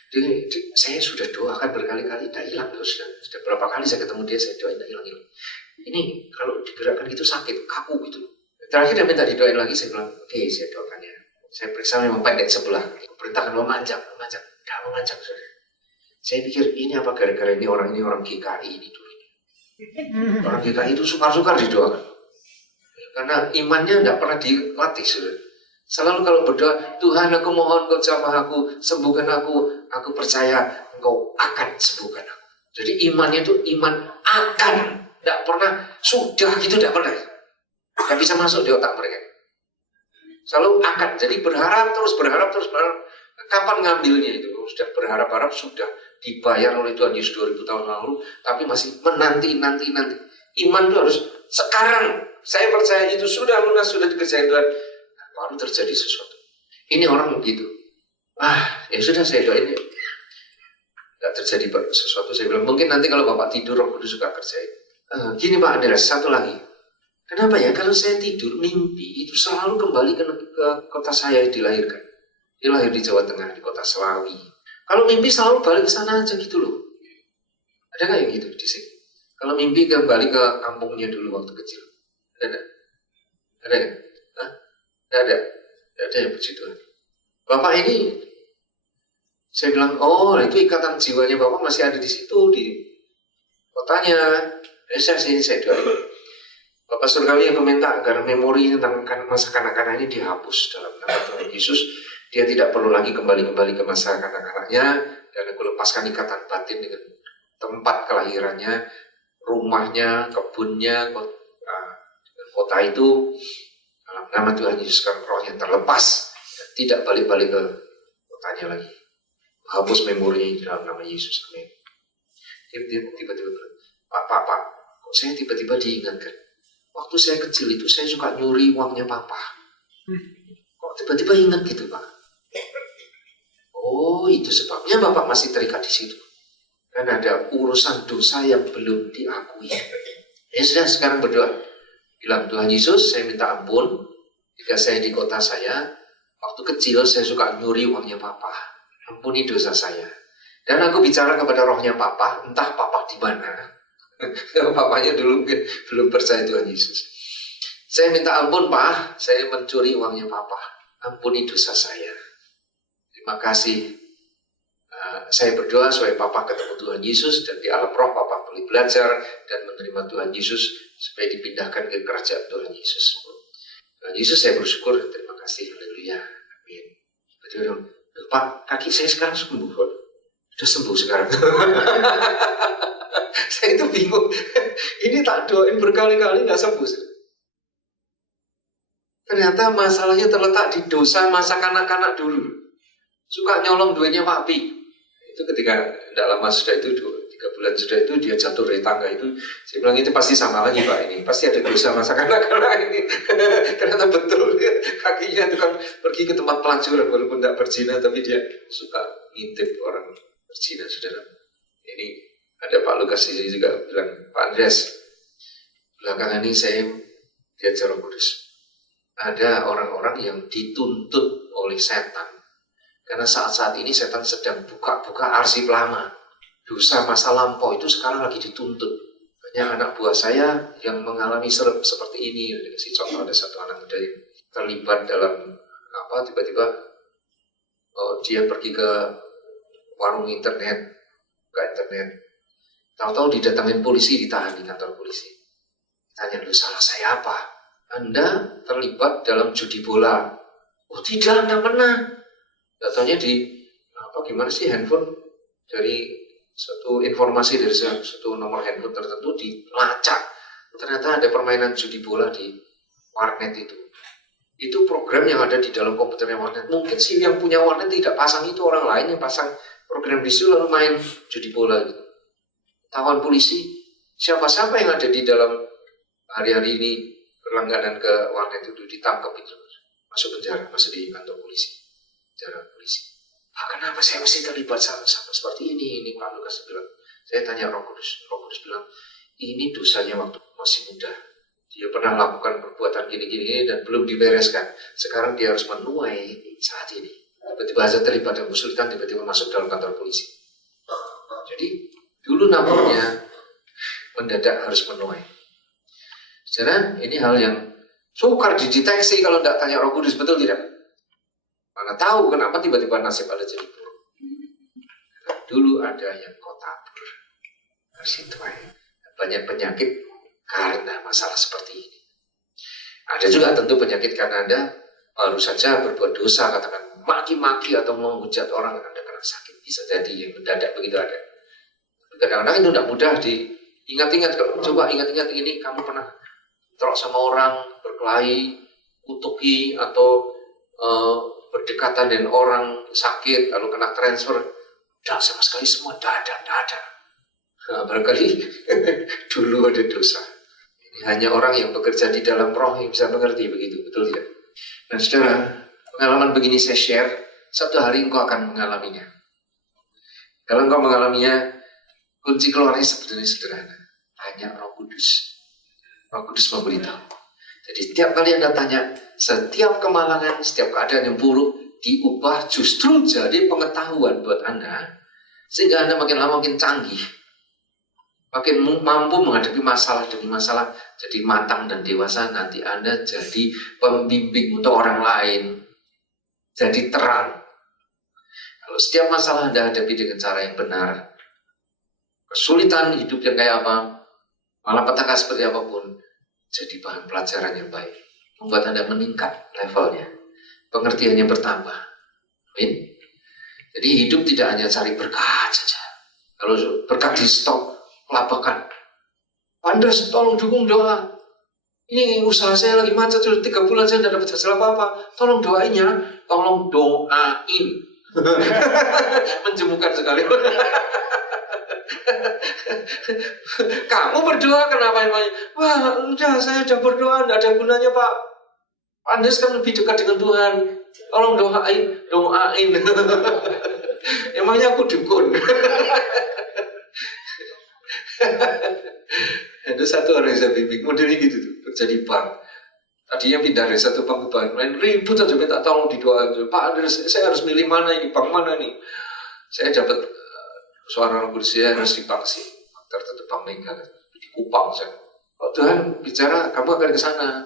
Jadi saya sudah doakan berkali-kali, tidak hilang. Sudah berapa kali saya ketemu dia, saya doain tidak hilang. Ini kalau digerakkan gitu sakit, kaku gitu. Terakhir dia minta didoain lagi, saya bilang, oke, saya doakan ya. Saya periksa memang pendek sebelah. Perintahkan memanjang, tidak memanjang. Saudara. Saya pikir ini apa gara-gara ini orang GKI ini dulu. Orang GKI itu sukar-sukar didoakan. Karena imannya tidak pernah dilatih, saudara. Selalu kalau berdoa, Tuhan aku mohon kau jamah aku, sembuhkan aku percaya engkau akan sembuhkan aku. Jadi imannya itu iman akan, tidak pernah sudah gitu, tidak pernah. Tidak bisa masuk di otak mereka. Selalu akan, jadi berharap terus. Kapan ngambilnya itu? Sudah berharap-harap, sudah dibayar oleh Tuhan Yesus 2000 tahun lalu, tapi masih menanti. Iman itu harus sekarang. Saya percaya itu sudah lunas, sudah dikerjain Tuhan. Baru terjadi sesuatu. Ini orang begitu. Ya sudah saya doain ya. Tidak terjadi sesuatu. Saya bilang mungkin nanti kalau Bapak tidur Roh Kudus suka kerjain. Gini Pak Andreas, satu lagi. Kenapa ya? Kalau saya tidur mimpi itu selalu kembali ke kota saya yang dilahirkan. Dia lahir di Jawa Tengah, di kota Selawi. Kalau mimpi selalu balik ke sana aja gitu loh. Ada nggak yang gitu di sini? Kalau mimpi kembali ke kampungnya dulu waktu kecil. Ada? Ada nggak? Tidak ada yang puji Tuhan. Bapak ini, saya bilang, oh itu ikatan jiwanya Bapak masih ada di situ, di kotanya. Saya doain. Bapak Surgawi yang meminta agar memori tentang masa kanak-kanak ini dihapus dalam nama Tuhan Yesus. Dia tidak perlu lagi kembali ke masa kanak-kanaknya, dan aku lepaskan ikatan batin dengan tempat kelahirannya, rumahnya, kebunnya, kota itu. Dalam nama Tuhan Yesus, sekarang rohnya terlepas dan tidak balik-balik ke kotanya lagi. Hapus memorinya dalam nama Yesus. Amin. Tiba-tiba, Pak, kok saya tiba-tiba diingatkan. Waktu saya kecil itu saya suka nyuri uangnya Papa. Kok tiba-tiba ingat gitu, Pak? Oh, itu sebabnya Bapak masih terikat di situ. Karena ada urusan dosa yang belum diakui. Ya sudah, sekarang berdoa. Bilang, Tuhan Yesus, saya minta ampun. Jika saya di kota saya, waktu kecil saya suka nyuri uangnya Papa. Ampuni dosa saya. Dan aku bicara kepada rohnya Papa, entah Papa di mana. Papanya dulu belum percaya Tuhan Yesus. Saya minta ampun, Pak. Saya mencuri uangnya Papa. Ampuni dosa saya. Terima kasih. Saya berdoa supaya Papa ketemu Tuhan Yesus dan di alam roh Papa boleh belajar dan menerima Tuhan Yesus supaya dipindahkan ke kerajaan Tuhan Yesus. Tuhan Yesus, saya bersyukur dan terima kasih. Haleluya. Amin. Pak, kaki saya sekarang sembuh. Sudah sembuh sekarang. Saya itu bingung. Ini tak doain berkali-kali nggak sembuh. Ternyata masalahnya terletak di dosa masa kanak-kanak dulu. Suka nyolong duitnya papi. Itu ketika tidak lama sudah itu 3 bulan sudah itu dia jatuh dari tangga itu. Saya bilang itu pasti sama lagi Pak ini. Pasti ada dosa masa kanak-kanak ini. Ternyata betul kakinya itu kan pergi ke tempat pelacuran walaupun tidak berzina tapi dia suka ngintip orang berzina, saudara. Ini ada Pak Lukas di sini juga bilang, Pak Andreas, Belakangan ini saya diajar Roh Kudus. Ada orang-orang yang dituntut oleh setan. Karena saat-saat ini setan sedang buka-buka arsip lama. Dosa masa lampau itu sekarang lagi dituntut. Banyak anak buah saya yang mengalami seperti ini. Dikasih contoh, ada satu anak muda yang terlibat dalam tiba-tiba dia pergi ke warung internet, buka internet. Tahu-tahu didatangin polisi, ditahan di kantor polisi. Tanya, lu salah saya apa? Anda terlibat dalam judi bola. Oh tidak, Anda pernah. Datanya gimana sih handphone dari suatu informasi dari suatu nomor handphone tertentu dilacak. Ternyata ada permainan judi bola di warnet itu. Itu program yang ada di dalam komputernya warnet. Mungkin sih yang punya warnet tidak pasang itu, orang lain yang pasang program di situ lalu main judi bola gitu. Tawan polisi, siapa-siapa yang ada di dalam hari-hari ini berlangganan ke warnet itu ditangkap itu, masuk penjara, masuk di kantor polisi, penjara polisi. Kenapa saya masih terlibat sama seperti ini? Ini Pak Lukas bilang. Saya tanya Roh Kudus bilang, ini dosanya waktu masih muda. Dia pernah lakukan perbuatan gini-gini dan belum dibereskan. Sekarang dia harus menuai saat ini. Tiba-tiba saja terlibat dalam kesulitan, tiba-tiba masuk dalam kantor polisi. Jadi dulu namanya mendadak harus menuai. Saudara, ini hal yang sukar dideteksi kalau tidak tanya Roh Kudus, betul tidak? Mana tahu kenapa tiba-tiba nasib ada jadi buruk. Dulu ada yang kau tabur, harus dituai. Banyak penyakit karena masalah seperti ini. Ada juga tentu penyakit karena Anda baru saja berbuat dosa, katakan maki-maki atau menghujat orang, Anda kena sakit. Bisa jadi yang mendadak begitu ada. Kadang-kadang itu tidak mudah diingat-ingat. Coba ingat-ingat ini, kamu pernah terok sama orang, berkelahi, kutuki, atau berdekatan dengan orang sakit, lalu kena transfer. Tidak sama sekali, semua tidak ada. Nah, barangkali dulu ada dosa. Ini hanya orang yang bekerja di dalam roh yang bisa mengerti begitu, betul tidak? Nah saudara, pengalaman begini saya share, satu hari engkau akan mengalaminya. Kalau engkau mengalaminya, kunci keluarnya sebetulnya sederhana. Tanya Roh Kudus. Roh Kudus memberitahu. Jadi setiap kali Anda tanya, setiap kemalangan, setiap keadaan yang buruk diubah justru jadi pengetahuan buat Anda, sehingga Anda makin lama makin canggih, makin mampu menghadapi masalah demi masalah, jadi matang dan dewasa. Nanti Anda jadi pembimbing untuk orang lain, jadi terang. Kalau setiap masalah Anda hadapi dengan cara yang benar, kesulitan hidup yang kayak apa, malapetaka seperti apapun, jadi bahan pelajaran yang baik, membuat Anda meningkat levelnya, pengertiannya bertambah. Amin. Jadi hidup tidak hanya cari berkat saja. Kalau berkat di stop, kelabakan. Andres, tolong dukung doa. Ini usaha saya lagi macet, sudah 3 bulan saya tidak dapat hasil apa-apa. Tolong doainnya, tolong doain. Menjemukan sekali. Kamu berdoa kenapa emangnya? Wah, udah saya udah berdoa, tidak ada gunanya Pak. Andres kan lebih dekat dengan Tuhan. Tolong doain. Emangnya aku dukun. Ada satu orang yang saya bimbing, modelnya gitu tuh, kerja di bank. Tadinya pindah dari satu bank ke bank lain, ribut aja minta tolong didoain. Pak Andres, saya harus milih mana ini, bank mana nih? Saya dapat suara Roh Kudus, saya harus di bank sih, tertentu Bank Mega, di Kupang saya. Oh Tuhan bicara, kamu akan ke sana.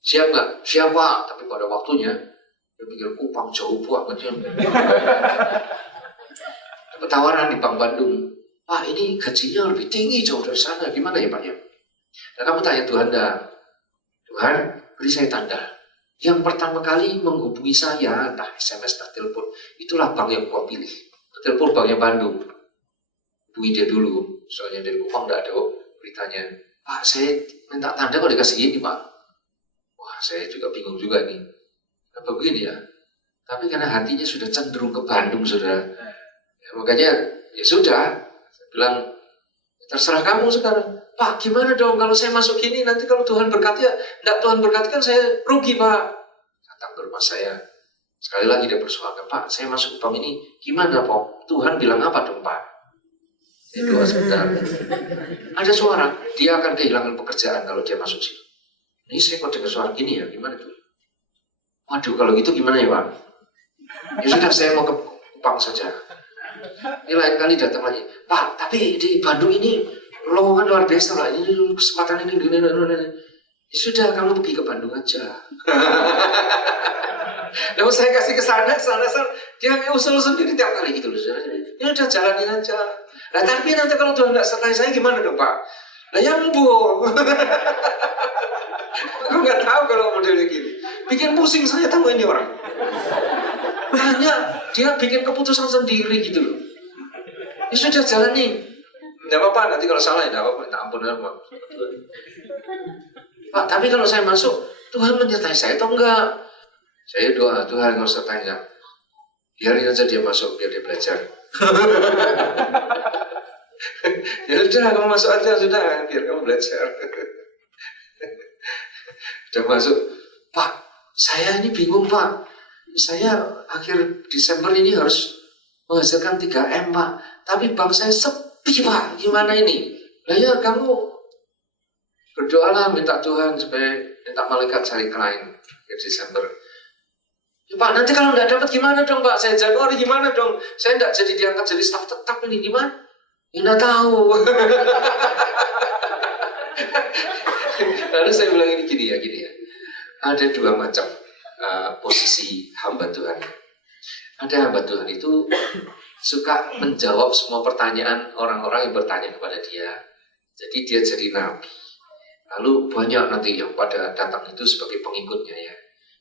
Siap nggak? Siap Pak. Tapi pada waktunya, dia pikir Kupang jauh banget. Dapat tawaran di Bank Bandung. Pak ini gajinya lebih tinggi jauh dari sana. Gimana ya Pak ya? Nah kamu tanya Tuhan dah. Tuhan beri saya tanda. Yang pertama kali menghubungi saya, entah SMS, entah telepon, itulah bank yang kau pilih. Telepon banknya Bandung. Hubungi dia dulu. Soalnya dari Kupang tidak ada beritanya. Pak saya minta tanda kok dikasih ini Pak. Wah saya juga bingung juga nih. Apa begini ya? Tapi karena hatinya sudah cenderung ke Bandung saudara. Ya, makanya ya sudah. Saya bilang terserah kamu sekarang. Pak gimana dong kalau saya masuk gini nanti kalau Tuhan berkati ya. Tidak Tuhan berkati kan saya rugi Pak. Datang ke rumah saya. Sekali lagi dia bersuara. Pak saya masuk ke bank ini gimana Pak? Tuhan bilang apa dong Pak? Doa sebentar. Ada suara, dia akan kehilangan pekerjaan kalau dia masuk sini. Ini saya kok dengar suara gini ya, gimana tuh? Waduh, kalau gitu gimana ya Pak? Ya sudah, saya mau ke Kupang saja. Ini lain kali datang lagi, Pak, tapi di Bandung ini lowongan luar biasa lah, ini kesempatan ini. Ya sudah, kamu pergi ke Bandung aja. Lalu saya kasih ke sana, dia usul sendiri tiap kali gitu loh. Ya udah, jalanin aja. Nah, tapi nanti kalau Tuhan nggak sertai saya gimana dong Pak? Lah nyambung. Aku nggak tahu kalau modelnya gini. Bikin pusing saya tahu ini orang. Hanya dia bikin keputusan sendiri gitu loh. Ya sudah, jalani. Nggak apa-apa, nanti kalau salah ya nggak apa-apa. Tak ampun apa. Pak, tapi kalau saya masuk, Tuhan menyertai saya atau enggak? Saya doa, Tuhan nggak usah tanya. Biarin aja dia masuk, biar dia belajar. Ya sudah, kamu masuk aja, sudah, biar kamu belajar. Udah masuk, Pak, saya ini bingung Pak. Saya akhir Desember ini harus menghasilkan 3M Pak. Tapi bank saya sepi Pak, gimana ini? Nah ya, kamu berdoalah, minta Tuhan supaya minta malaikat cari klien akhir Desember. Ya, Pak, nanti kalau nggak dapat gimana dong Pak? Saya Januari gimana dong? Saya nggak jadi diangkat jadi staf tetap ini gimana? Ya nggak tahu. Lalu saya bilang ini gini ya. Ada dua macam posisi hamba Tuhan. Ada hamba Tuhan itu suka menjawab semua pertanyaan orang-orang yang bertanya kepada dia. Jadi dia jadi nabi. Lalu banyak nanti yang pada datang itu sebagai pengikutnya ya.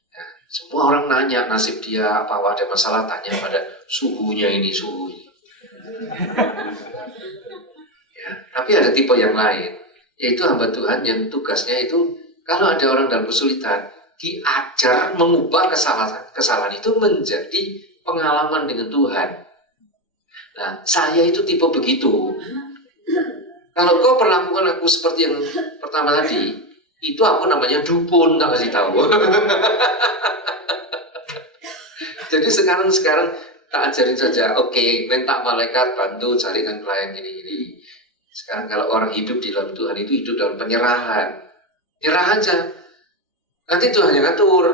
Nah, semua orang nanya nasib dia apa ada masalah, tanya pada suhunya. Ya, tapi ada tipe yang lain, yaitu hamba Tuhan yang tugasnya itu kalau ada orang dalam kesulitan, diajar mengubah kesalahan itu menjadi pengalaman dengan Tuhan. Nah, saya itu tipe begitu. Kalau kau perlakukan aku seperti yang pertama tadi, itu aku namanya dukun, tak kasih tahu. Jadi sekarang tak ajarin saja. Oke, minta malaikat bantu carikan klien gini. Sekarang kalau orang hidup di dalam Tuhan itu hidup dalam penyerahan. Nyerah aja. Nanti Tuhan yang ngatur.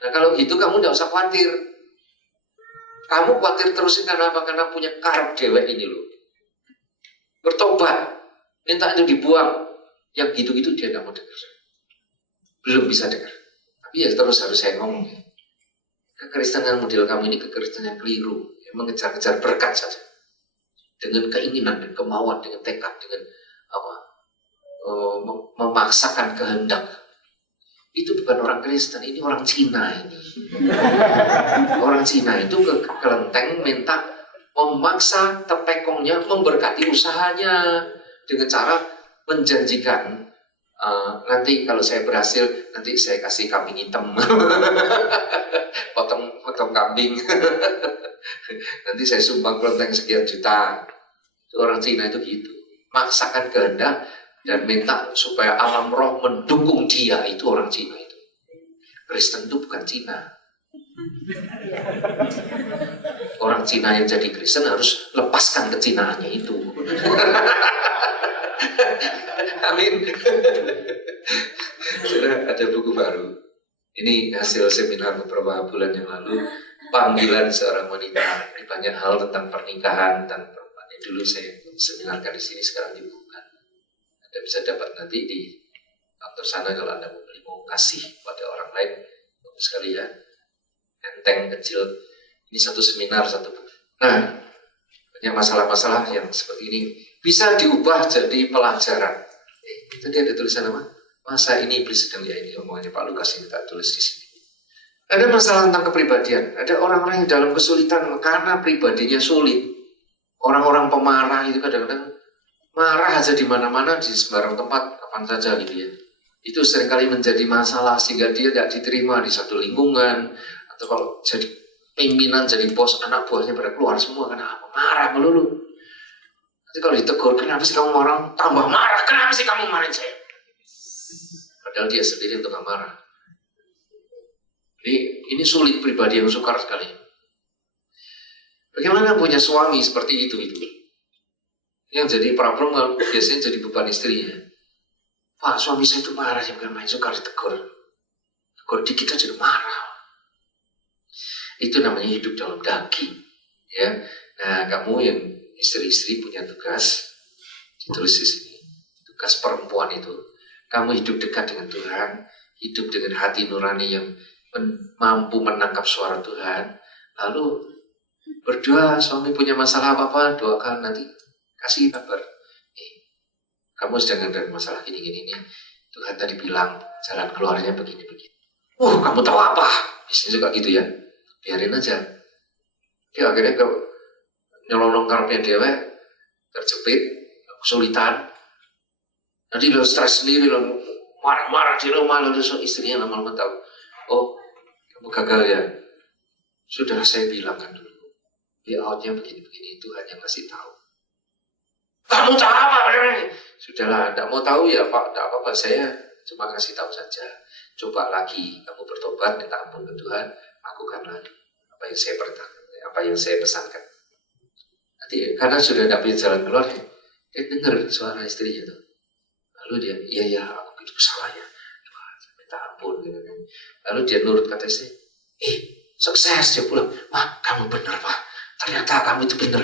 Nah kalau gitu kamu tidak usah khawatir. Kamu khawatir terusin karena apa? Karena punya karep dewek ini loh. Bertobat. Minta itu dibuang. Yang gitu-gitu dia tidak mau dengar. Belum bisa dengar. Tapi ya terus harus saya ngomong. Kekristenan model kamu ini kekristenan keliru. Yang mengejar-kejar berkat saja. Dengan keinginan dan kemauan, dengan tekad, dengan memaksakan kehendak. Itu bukan orang Kristen, ini orang Cina ini. Orang Cina itu ke kelenteng minta memaksa tepekongnya memberkati usahanya dengan cara menjanjikan nanti kalau saya berhasil nanti saya kasih kambing hitam. potong kambing. Nanti saya sumbang kelenteng sekian juta. Itu orang Cina itu gitu, maksakan kehendak dan minta supaya alam roh mendukung dia. Itu orang Cina itu. Kristen itu bukan Cina. Orang Cina yang jadi Kristen harus lepaskan kecinaannya itu. Amin. Sudah ada buku baru. Ini hasil seminar beberapa bulan yang lalu. Panggilan seorang wanita. Ini banyak hal tentang pernikahan dan perempuan. Dulu saya seminarkan di sini, sekarang dibuka. Anda bisa dapat nanti di kantor sana kalau Anda mau kasih pada orang lain. Bagus sekali ya. Enteng, kecil. Ini satu seminar, satu buku. Nah, banyak masalah-masalah yang seperti ini bisa diubah jadi pelajaran. Tadi ada tulisan apa? Masa ini iblis sedang, ya ini omongannya Pak Lukas ini tak tulis di sini. Ada masalah tentang kepribadian. Ada orang-orang yang dalam kesulitan karena pribadinya sulit. Orang-orang pemarah itu kadang-kadang marah aja di mana-mana, di sembarang tempat, kapan saja gitu ya. Itu seringkali menjadi masalah sehingga dia tidak diterima di satu lingkungan. Atau kalau jadi pimpinan, jadi bos, anak buahnya pada keluar semua karena apa? Marah melulu. Nanti kalau ditegur, kenapa sih kamu marah? Tambah marah, kenapa sih kamu marahin saya? Padahal dia sendiri untuk gak marah. Jadi ini sulit, pribadi yang sukar sekali. Bagaimana punya suami seperti itu? Yang jadi problem biasanya jadi beban istrinya. Pak, suami saya itu marah, ya bukan main, suka ditegur. Tegur dikit aja marah. Itu namanya hidup dalam daging. Ya. Nah, kamu yang istri-istri punya tugas, ditulis di sini. Tugas perempuan itu, kamu hidup dekat dengan Tuhan, hidup dengan hati nurani yang mampu menangkap suara Tuhan, lalu berdoa. Suami punya masalah apa-apa, doakan nanti. Kasih kabar, kamu sedang ada masalah gini-gini nih. Tuhan tadi bilang jalan keluarnya begini-begini. Kamu tahu apa? Biasanya juga gitu ya. Biarin aja. Dia akhirnya nyelonong karpetnya dewe, terjepit, kesulitan. Nanti lo stres sendiri, lo marah-marah di rumah, lo istrinya lama-lama tahu. Oh, kamu gagal ya. Sudah saya bilang kan dulu. Outnya begini-begini, Tuhan yang kasih tahu. Kamu tahu apa? Sudahlah, tidak mau tahu ya Pak, tidak apa-apa, saya cuma kasih tahu saja. Coba lagi, kamu bertobat, minta ampun ke Tuhan, lakukan lagi apa yang saya perintahkan, apa yang saya pesankan. Nanti karena sudah tidak punya jalan keluar, dia dengar suara istrinya itu. Lalu dia, iya, aku itu salah ya, Tuhan, minta ampun. Gitu kan. Lalu dia nurut kata istri, sukses, dia pulang. Wah, kamu benar Pak, ternyata kamu itu benar.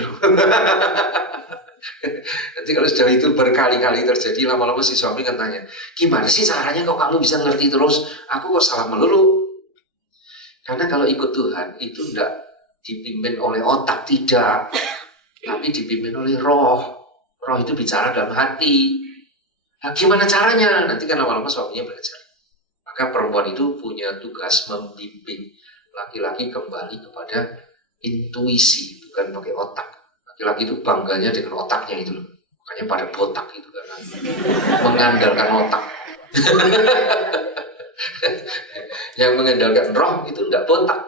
Nanti kalau sudah itu berkali-kali terjadi, lama-lama si suami kan tanya, gimana sih caranya kok kamu bisa ngerti terus? Aku kok salah melulu? Karena kalau ikut Tuhan itu tidak dipimpin oleh otak, tidak, tapi dipimpin oleh roh. Roh itu bicara dalam hati. Nah, gimana caranya? Nanti kan lama-lama suaminya belajar. Maka perempuan itu punya tugas membimbing laki-laki kembali kepada intuisi, bukan pakai otak. Laki-laki itu bangganya dengan otaknya itu loh. Makanya pada botak itu karena mengandalkan otak. Yang mengandalkan roh itu tidak botak.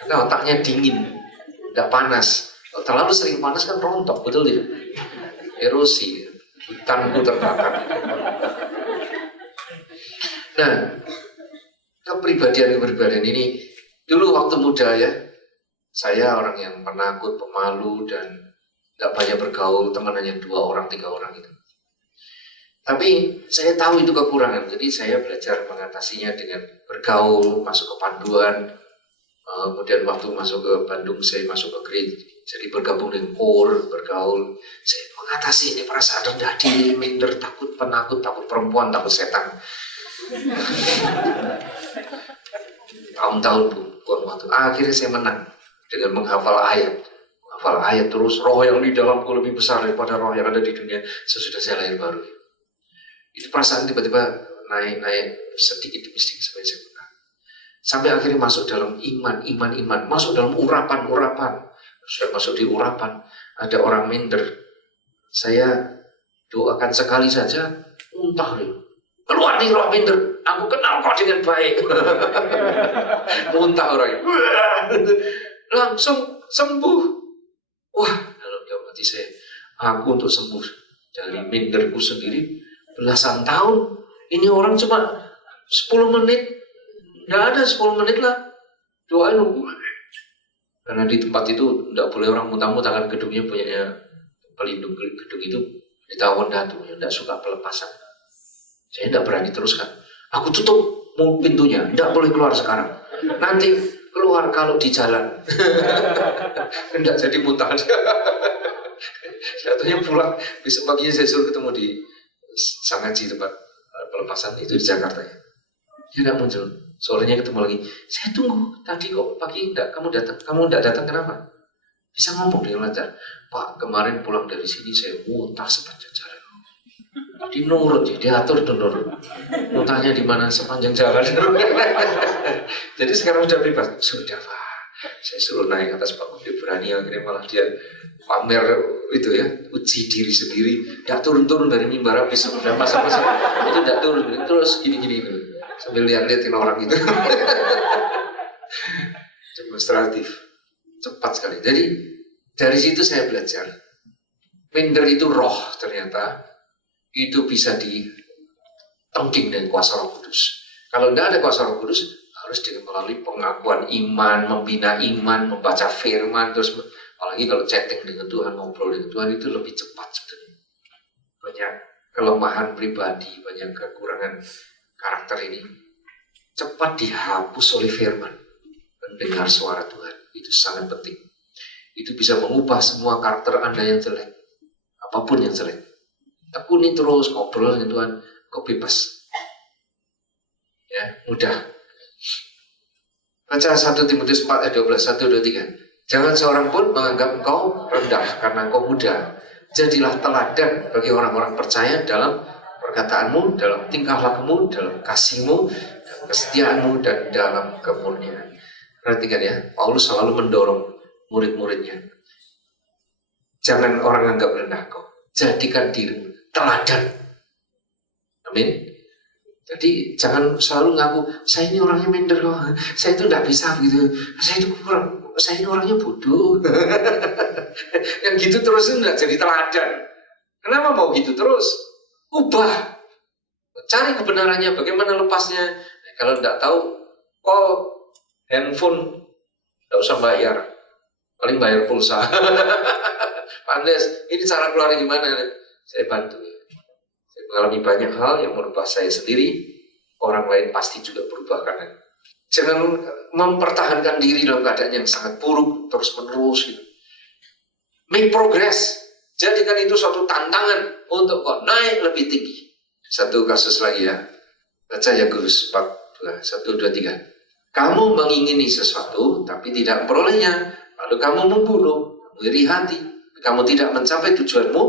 Karena otaknya dingin, tidak panas. Kalau terlalu sering panas kan rontok, betul tidak? Erosi, hutanku terbakar. Nah, kepribadian ini dulu waktu muda ya. Saya orang yang penakut, pemalu, dan tidak banyak bergaul, teman hanya 2 orang, 3 orang gitu. Tapi saya tahu itu kekurangan, jadi saya belajar mengatasinya dengan bergaul, masuk ke panduan. Kemudian waktu masuk ke Bandung, saya masuk ke gereja, jadi bergabung dengan KOR, bergaul. Saya mengatasi ini perasaan rendah diri, minder, takut, penakut, takut perempuan, takut setan. Tahun-tahun buang waktu. Akhirnya saya menang dengan menghafal ayat terus. Roh yang di dalamku lebih besar daripada roh yang ada di dunia sesudah saya lahir baru. Itu perasaan tiba-tiba naik sedikit demi sedikit sampai saya menang. Sampai akhirnya masuk dalam iman, masuk dalam urapan. Sudah masuk di urapan, ada orang minder. Saya doakan sekali saja, muntah nih. Keluar nih roh minder, aku kenal kau dengan baik. Muntah orangnya. Langsung sembuh. Wah, dalam hati saya, aku untuk sembuh dari minderku sendiri belasan tahun. Ini orang cuma 10 menit, nggak ada 10 menit lah. Doain aku. Karena di tempat itu nggak boleh orang muntah-muntah, kan gedungnya punya pelindung gedung itu ditawan datu, yang nggak suka pelepasan. Saya nggak berani teruskan. Aku tutup pintunya, nggak boleh keluar sekarang. Nanti keluar kalau di jalan. Enggak jadi muntah. Jatuhnya pulang, besok paginya saya suruh ketemu di Sangaji tempat pelepasan itu di Jakarta ya. Dia tidak muncul. Sorenya ketemu lagi. Saya tunggu tadi kok pagi enggak kamu datang. Kamu enggak datang kenapa? Bisa ngomong dengan lancar. Pak, kemarin pulang dari sini saya muntah sepanjang jalan. Jadi nurut ya, diatur tuh nurut. Muntahnya di mana sepanjang jalan. Jadi sekarang sudah bebas. Sudah Pak. Saya suruh naik atas panggung, dia berani, akhirnya malah dia pamer itu ya, uji diri sendiri. Tidak turun-turun dari mimbar habis, sudah masa-masa itu tidak turun, terus gini-gini itu sambil lihat-liatin orang itu. Demonstratif, cepat sekali. Jadi dari situ saya belajar, minder itu roh ternyata itu bisa ditengking dengan kuasa Roh Kudus. Kalau tidak ada kuasa Roh Kudus, harus dengan melalui pengakuan iman, membina iman, membaca firman, terus Apalagi kalau chatting dengan Tuhan, ngobrol dengan Tuhan itu lebih cepat sebenarnya. Banyak kelemahan pribadi, banyak kekurangan karakter ini cepat dihapus oleh firman. Mendengar suara Tuhan itu sangat penting. Itu bisa mengubah semua karakter Anda yang jelek, apapun yang jelek. Tekuni terus, ngobrol dengan Tuhan, kau bebas. Ya, mudah. Baca 1 Timotius 4 ayat 12, 1, 2, 3. Jangan seorang pun menganggap engkau rendah karena engkau muda. Jadilah teladan bagi orang-orang percaya dalam perkataanmu, dalam tingkah lakumu, dalam kasihmu, dalam kesetiaanmu, dan dalam kemurnian. Perhatikan ya, Paulus selalu mendorong murid-muridnya. Jangan orang anggap rendah kau. Jadikan dirimu teladan. Amin. Jadi jangan selalu ngaku, saya ini orangnya minder kok, saya itu tidak bisa begitu, saya itu kurang, saya ini orangnya bodoh. Yang gitu terus itu tidak jadi teladan. Kenapa mau gitu terus? Ubah. Cari kebenarannya, bagaimana lepasnya. Kalau tidak tahu, call handphone, tidak usah bayar. Paling bayar pulsa. Pandes, ini cara keluar gimana? Saya bantu. Saya mengalami banyak hal yang merubah saya sendiri. Orang lain pasti juga berubah karena. Jangan mempertahankan diri dalam keadaan yang sangat buruk terus menerus. Gitu. Make progress. Jadikan itu suatu tantangan untuk kau naik lebih tinggi. Satu kasus lagi ya. Baca Yakobus 4, 1, 2, 3. Kamu mengingini sesuatu tapi tidak memperolehnya. Lalu kamu membunuh, iri hati. Kamu tidak mencapai tujuanmu.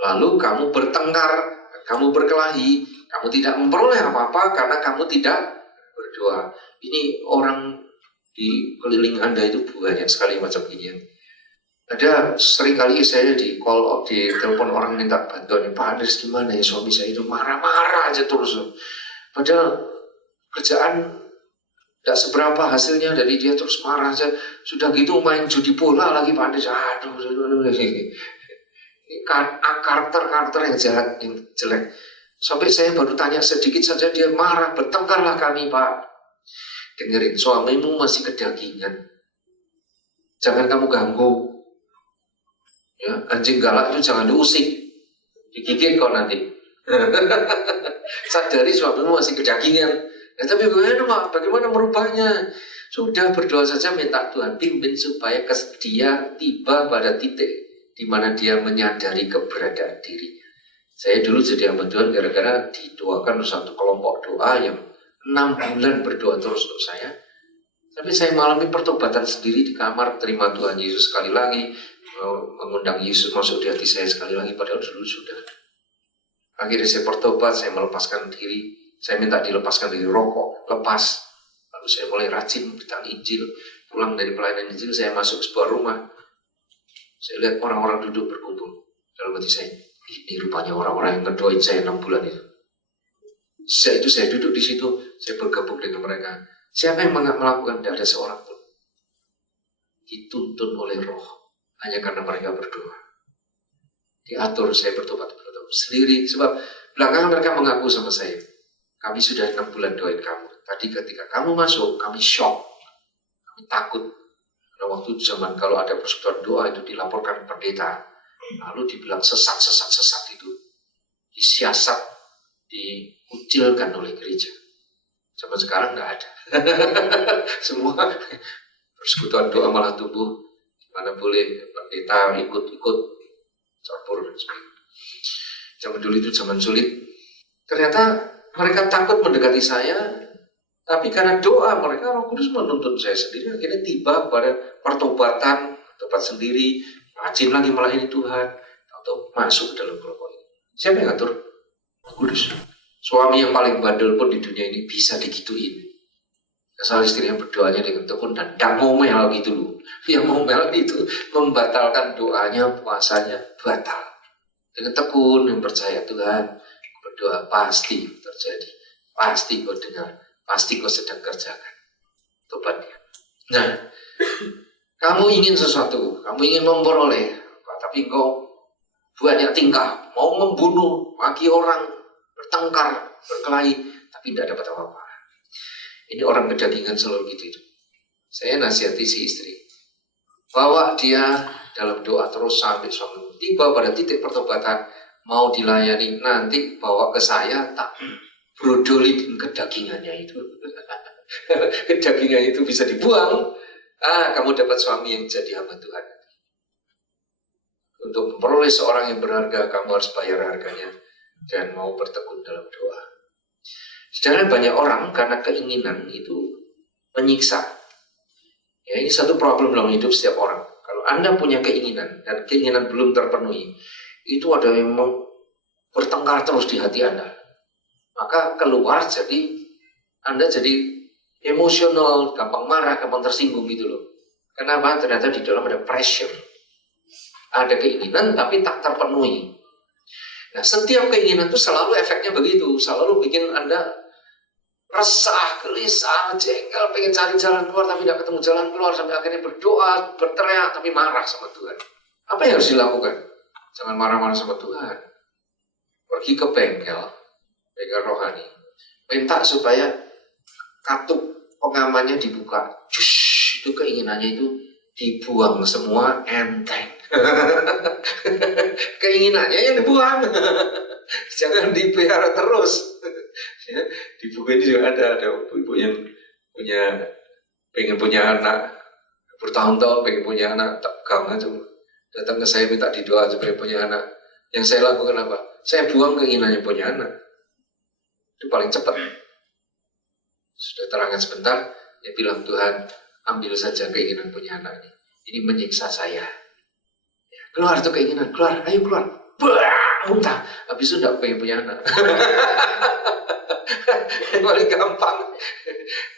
Lalu kamu bertengkar, kamu berkelahi. Kamu tidak memperoleh apa-apa karena kamu tidak berdoa. Ini orang di keliling Anda itu banyak sekali macam ini ya. Ada sering kali saya di call, di telepon orang minta bantuan. Pak Andres gimana ya, suami saya itu marah-marah aja terus. Padahal kerjaan tidak seberapa hasilnya dari dia terus marah aja. Sudah gitu main judi bola lagi Pak Andres. Aduh. Ini karakter yang jahat, yang jelek. Sampai saya baru tanya sedikit saja dia marah. Bertengkarlah kami Pak. Dengerin, suamimu masih kedagingan. Jangan kamu ganggu. Ya, anjing galak itu jangan diusik, digigit kau nanti. Sadari suamimu masih kedagingan. Ya, tapi bagaimana merubahnya? Sudah berdoa saja, minta Tuhan pimpin supaya dia tiba pada titik di mana dia menyadari keberadaan dirinya. Saya dulu jadi hamba Tuhan gara-gara didoakan satu kelompok doa yang 6 bulan berdoa terus untuk saya. Tapi saya mengalami pertobatan sendiri di kamar, terima Tuhan Yesus sekali lagi. Mengundang Yesus masuk di hati saya sekali lagi, padahal dulu sudah. Akhirnya saya bertobat, saya melepaskan diri, saya minta dilepaskan dari rokok, lepas. Lalu saya mulai rajin berita Injil, pulang dari pelayanan Injil, saya masuk ke sebuah rumah. Saya lihat orang-orang duduk berkumpul. Dalam hati saya, ini rupanya orang-orang yang ngedoain saya 6 bulan itu. Saya duduk di situ, saya bergabung dengan mereka. Siapa yang melakukan? Tidak ada seorang pun. Dituntun oleh Roh. Hanya karena mereka berdoa. Diatur, saya bertobat sendiri. Sebab belakangan mereka mengaku sama saya. Kami sudah 6 bulan doain kamu. Tadi ketika kamu masuk, kami shock. Kami takut. Karena waktu zaman kalau ada persekutuan doa itu dilaporkan pendeta. Lalu dibilang sesat itu. Disiasat, dikucilkan oleh gereja. Zaman sekarang nggak ada. Semua persekutuan doa malah tumbuh. Mana boleh pendeta ikut campur. Zaman dulu itu zaman sulit. Ternyata mereka takut mendekati saya, tapi karena doa mereka, Roh Kudus menuntun saya sendiri. Akhirnya tiba pada pertobatan, tobat sendiri, rajin lagi melayani Tuhan, atau masuk dalam kelompok ini. Siapa yang ngatur? Roh Kudus. Suami yang paling bandel pun di dunia ini bisa digituin. Asal istri yang berdoanya dengan tekun dan tidak ngomel gitu loh. Yang ngomel itu membatalkan doanya, puasanya batal. Dengan tekun yang percaya Tuhan, berdoa pasti terjadi. Pasti kau dengar, pasti kau sedang kerjakan tobatnya. Nah, kamu ingin sesuatu, kamu ingin memperoleh, tapi kau banyak tingkah, mau membunuh, maki orang, bertengkar, berkelahi, tapi tidak dapat apa-apa. Ini orang kedagingan selalu gitu itu. Saya nasihati si istri, bawa dia dalam doa terus sampai suamimu tiba pada titik pertobatan, mau dilayani, nanti bawa ke saya, tak brodolin kedagingannya itu. Kedagingannya itu bisa dibuang. Kamu dapat suami yang jadi hamba Tuhan. Untuk memperoleh seorang yang berharga, kamu harus bayar harganya dan mau bertekun dalam doa. Saudara, banyak orang karena keinginan itu menyiksa. Ya, ini satu problem dalam hidup setiap orang. Kalau Anda punya keinginan dan keinginan belum terpenuhi, itu ada yang bertengkar terus di hati Anda. Maka keluar jadi Anda jadi emosional, gampang marah, gampang tersinggung gitu loh. Kenapa? Ternyata di dalam ada pressure. Ada keinginan tapi tak terpenuhi. Nah, setiap keinginan itu selalu efeknya begitu. Selalu bikin Anda resah, gelisah, jengkel, pengen cari jalan keluar tapi tidak ketemu jalan keluar. Sampai akhirnya berdoa, berteriak tapi marah sama Tuhan. Apa yang harus dilakukan? Jangan marah-marah sama Tuhan. Pergi ke bengkel rohani. Minta supaya katup pengamannya dibuka. Itu keinginannya itu dibuang semua, enteng. Keinginannya yang dibuang. Jangan dipelihara terus. Ya, di buku ini juga ada ibu-ibu yang pengen punya anak bertahun-tahun, pengen punya anak, tak pegang aja. Datang ke saya minta didoa supaya punya anak. Yang saya lakukan apa? Saya buang keinginannya punya anak. Itu paling cepat. Sudah terangkan sebentar, dia bilang, Tuhan, ambil saja keinginan punya anak ini. Ini menyiksa saya. Ya, keluar tuh keinginan, keluar, ayo keluar. Muntah. Habis itu tidak pengen punya anak. Paling gampang.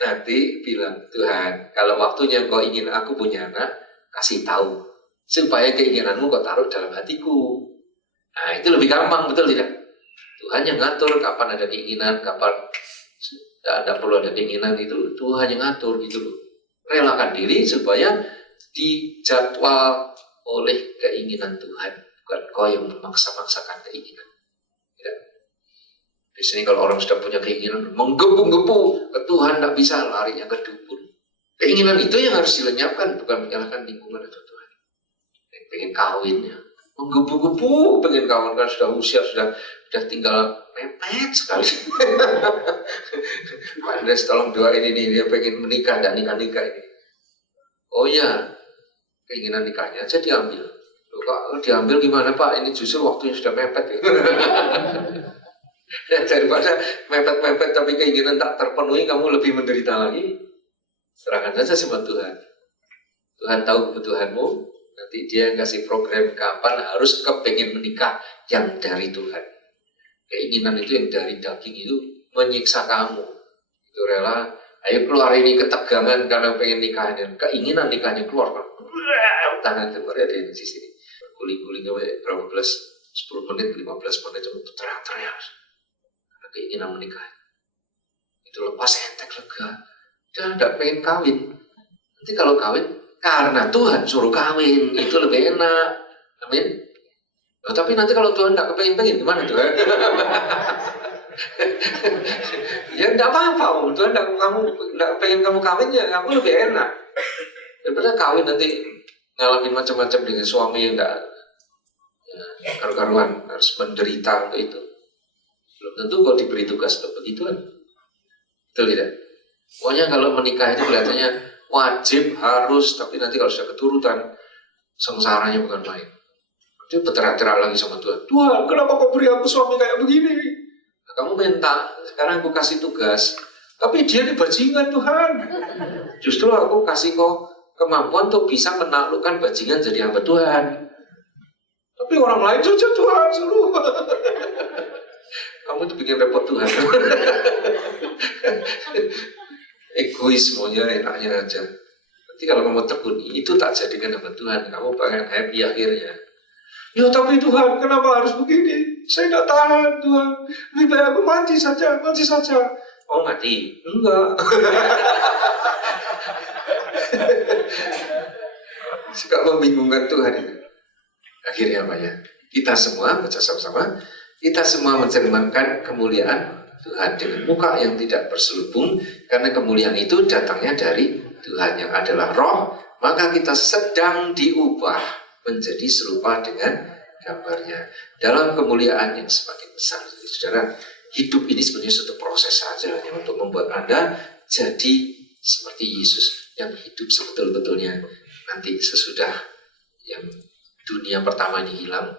Nanti bilang, Tuhan, kalau waktunya kau ingin aku punya anak, kasih tahu. Supaya keinginanmu kau taruh dalam hatiku. Nah, itu lebih gampang, betul tidak? Tuhan yang ngatur kapan ada keinginan, kapan tidak perlu ada keinginan, itu Tuhan yang ngatur gitu loh. Relakan diri supaya dijadwal oleh keinginan Tuhan, bukan kau yang memaksa-maksakan keinginan. Ya. Biasanya kalau orang sudah punya keinginan menggebu-gebu ke Tuhan, tidak bisa, larinya ke dukun. Keinginan itu yang harus dilenyapkan, bukan menyalahkan lingkungan atau Tuhan. Yang pengen kawinnya menggebu-gebu, pengen kawan kan sudah usia, sudah tinggal mepet sekali. Pak Andres tolong doain ini, dia pengen menikah dan nikah ini. Oh ya, keinginan nikahnya aja diambil. Loh, kalau diambil gimana Pak? Ini justru waktunya sudah mepet ya. Daripada mepet-mepet tapi keinginan tak terpenuhi, kamu lebih menderita lagi. Serahkan saja sama Tuhan. Tuhan tahu kebutuhanmu. Nanti dia yang kasih program kapan harus kepengen menikah yang dari Tuhan. Keinginan itu yang dari daging itu menyiksa kamu. Itu rela, ayo keluar ini ketegangan karena pengen nikah. Dan keinginan nikahnya keluar. Tangan keluar ada di sini. Guling-guling berapa belas, 10 menit, 15 menit itu teriak-teriak. Karena keinginan menikah. Itu lepas entek lega. Dia tidak pengen kawin. Nanti kalau kawin, karena Tuhan suruh kawin, itu lebih enak. Amin. Oh, tapi nanti kalau Tuhan tidak kepengen gimana Tuhan? Ya tidak apa-apa. Tuhan tidak pengen kamu kawin, ya kamu lebih enak. Daripada kawin nanti ngalamin macam-macam dengan suami yang tidak karu-karuan, harus menderita untuk itu. Belum tentu kau diberi tugas untuk begituan. Betul tidak? Pokoknya kalau menikah itu kelihatannya wajib, harus, tapi nanti kalau sudah keturutan, sengsaranya bukan main. Dia berteriak-teriak lagi sama Tuhan. Tuhan, kenapa kau beri aku suami kayak begini? Nah, kamu minta, sekarang aku kasih tugas. Tapi dia ini bajingan Tuhan. Justru aku kasih kau kemampuan untuk bisa menaklukkan bajingan jadi hamba Tuhan. Tapi orang lain saja Tuhan suruh. Kamu itu bikin repot Tuhan. Egois maunya enaknya aja. Nanti kalau kamu tekuni itu tak jadikan hamba Tuhan, kamu pengen happy akhirnya. Ya tapi Tuhan, kenapa harus begini? Saya tidak tahan Tuhan. Lebih baik aku mati saja. Oh mati? Enggak. Suka membingungkan Tuhan itu. Akhirnya apa ya? Kita semua baca sama-sama. Kita semua mencerminkan kemuliaan Tuhan dengan muka yang tidak berselubung, karena kemuliaan itu datangnya dari Tuhan yang adalah roh, maka kita sedang diubah menjadi serupa dengan gambarnya dalam kemuliaan yang semakin besar. Jadi, saudara, hidup ini sebenarnya suatu proses saja hanya untuk membuat Anda jadi seperti Yesus yang hidup sebetul-betulnya nanti sesudah yang dunia pertama ini hilang,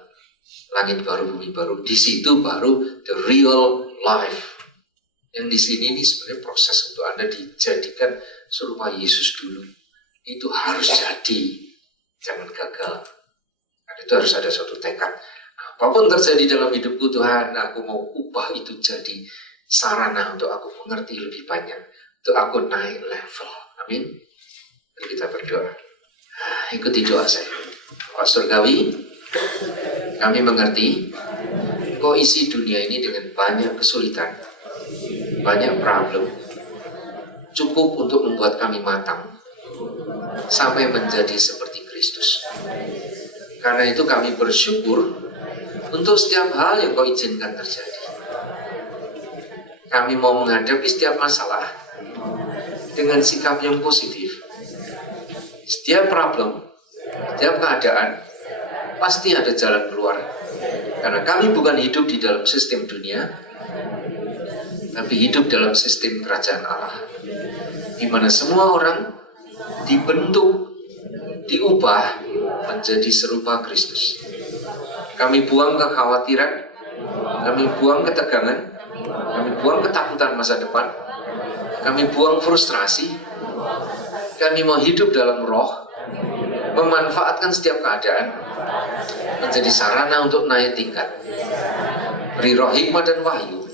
langit baru, bumi baru. Di situ baru the real life. Yang di sini ini sebenarnya proses untuk Anda dijadikan serupa Yesus dulu. Itu harus jadi, jangan gagal. Dan itu harus ada suatu tekad. Apapun terjadi dalam hidupku Tuhan, aku mau ubah itu jadi sarana untuk aku mengerti lebih banyak, untuk aku naik level. Amin. Mari kita berdoa. Ikuti doa saya. Pak Surgawi, kami mengerti Engkau isi dunia ini dengan banyak kesulitan, banyak problem, cukup untuk membuat kami matang sampai menjadi seperti Kristus. Karena itu kami bersyukur untuk setiap hal yang Kau izinkan terjadi. Kami mau menghadapi setiap masalah dengan sikap yang positif. Setiap problem, setiap keadaan pasti ada jalan keluar. Karena kami bukan hidup di dalam sistem dunia, tapi hidup dalam sistem kerajaan Allah, di mana semua orang dibentuk, diubah menjadi serupa Kristus. Kami buang kekhawatiran, kami buang ketegangan, kami buang ketakutan masa depan, kami buang frustrasi. Kami mau hidup dalam roh, memanfaatkan setiap keadaan menjadi sarana untuk naik tingkat. Beri roh hikmat dan wahyu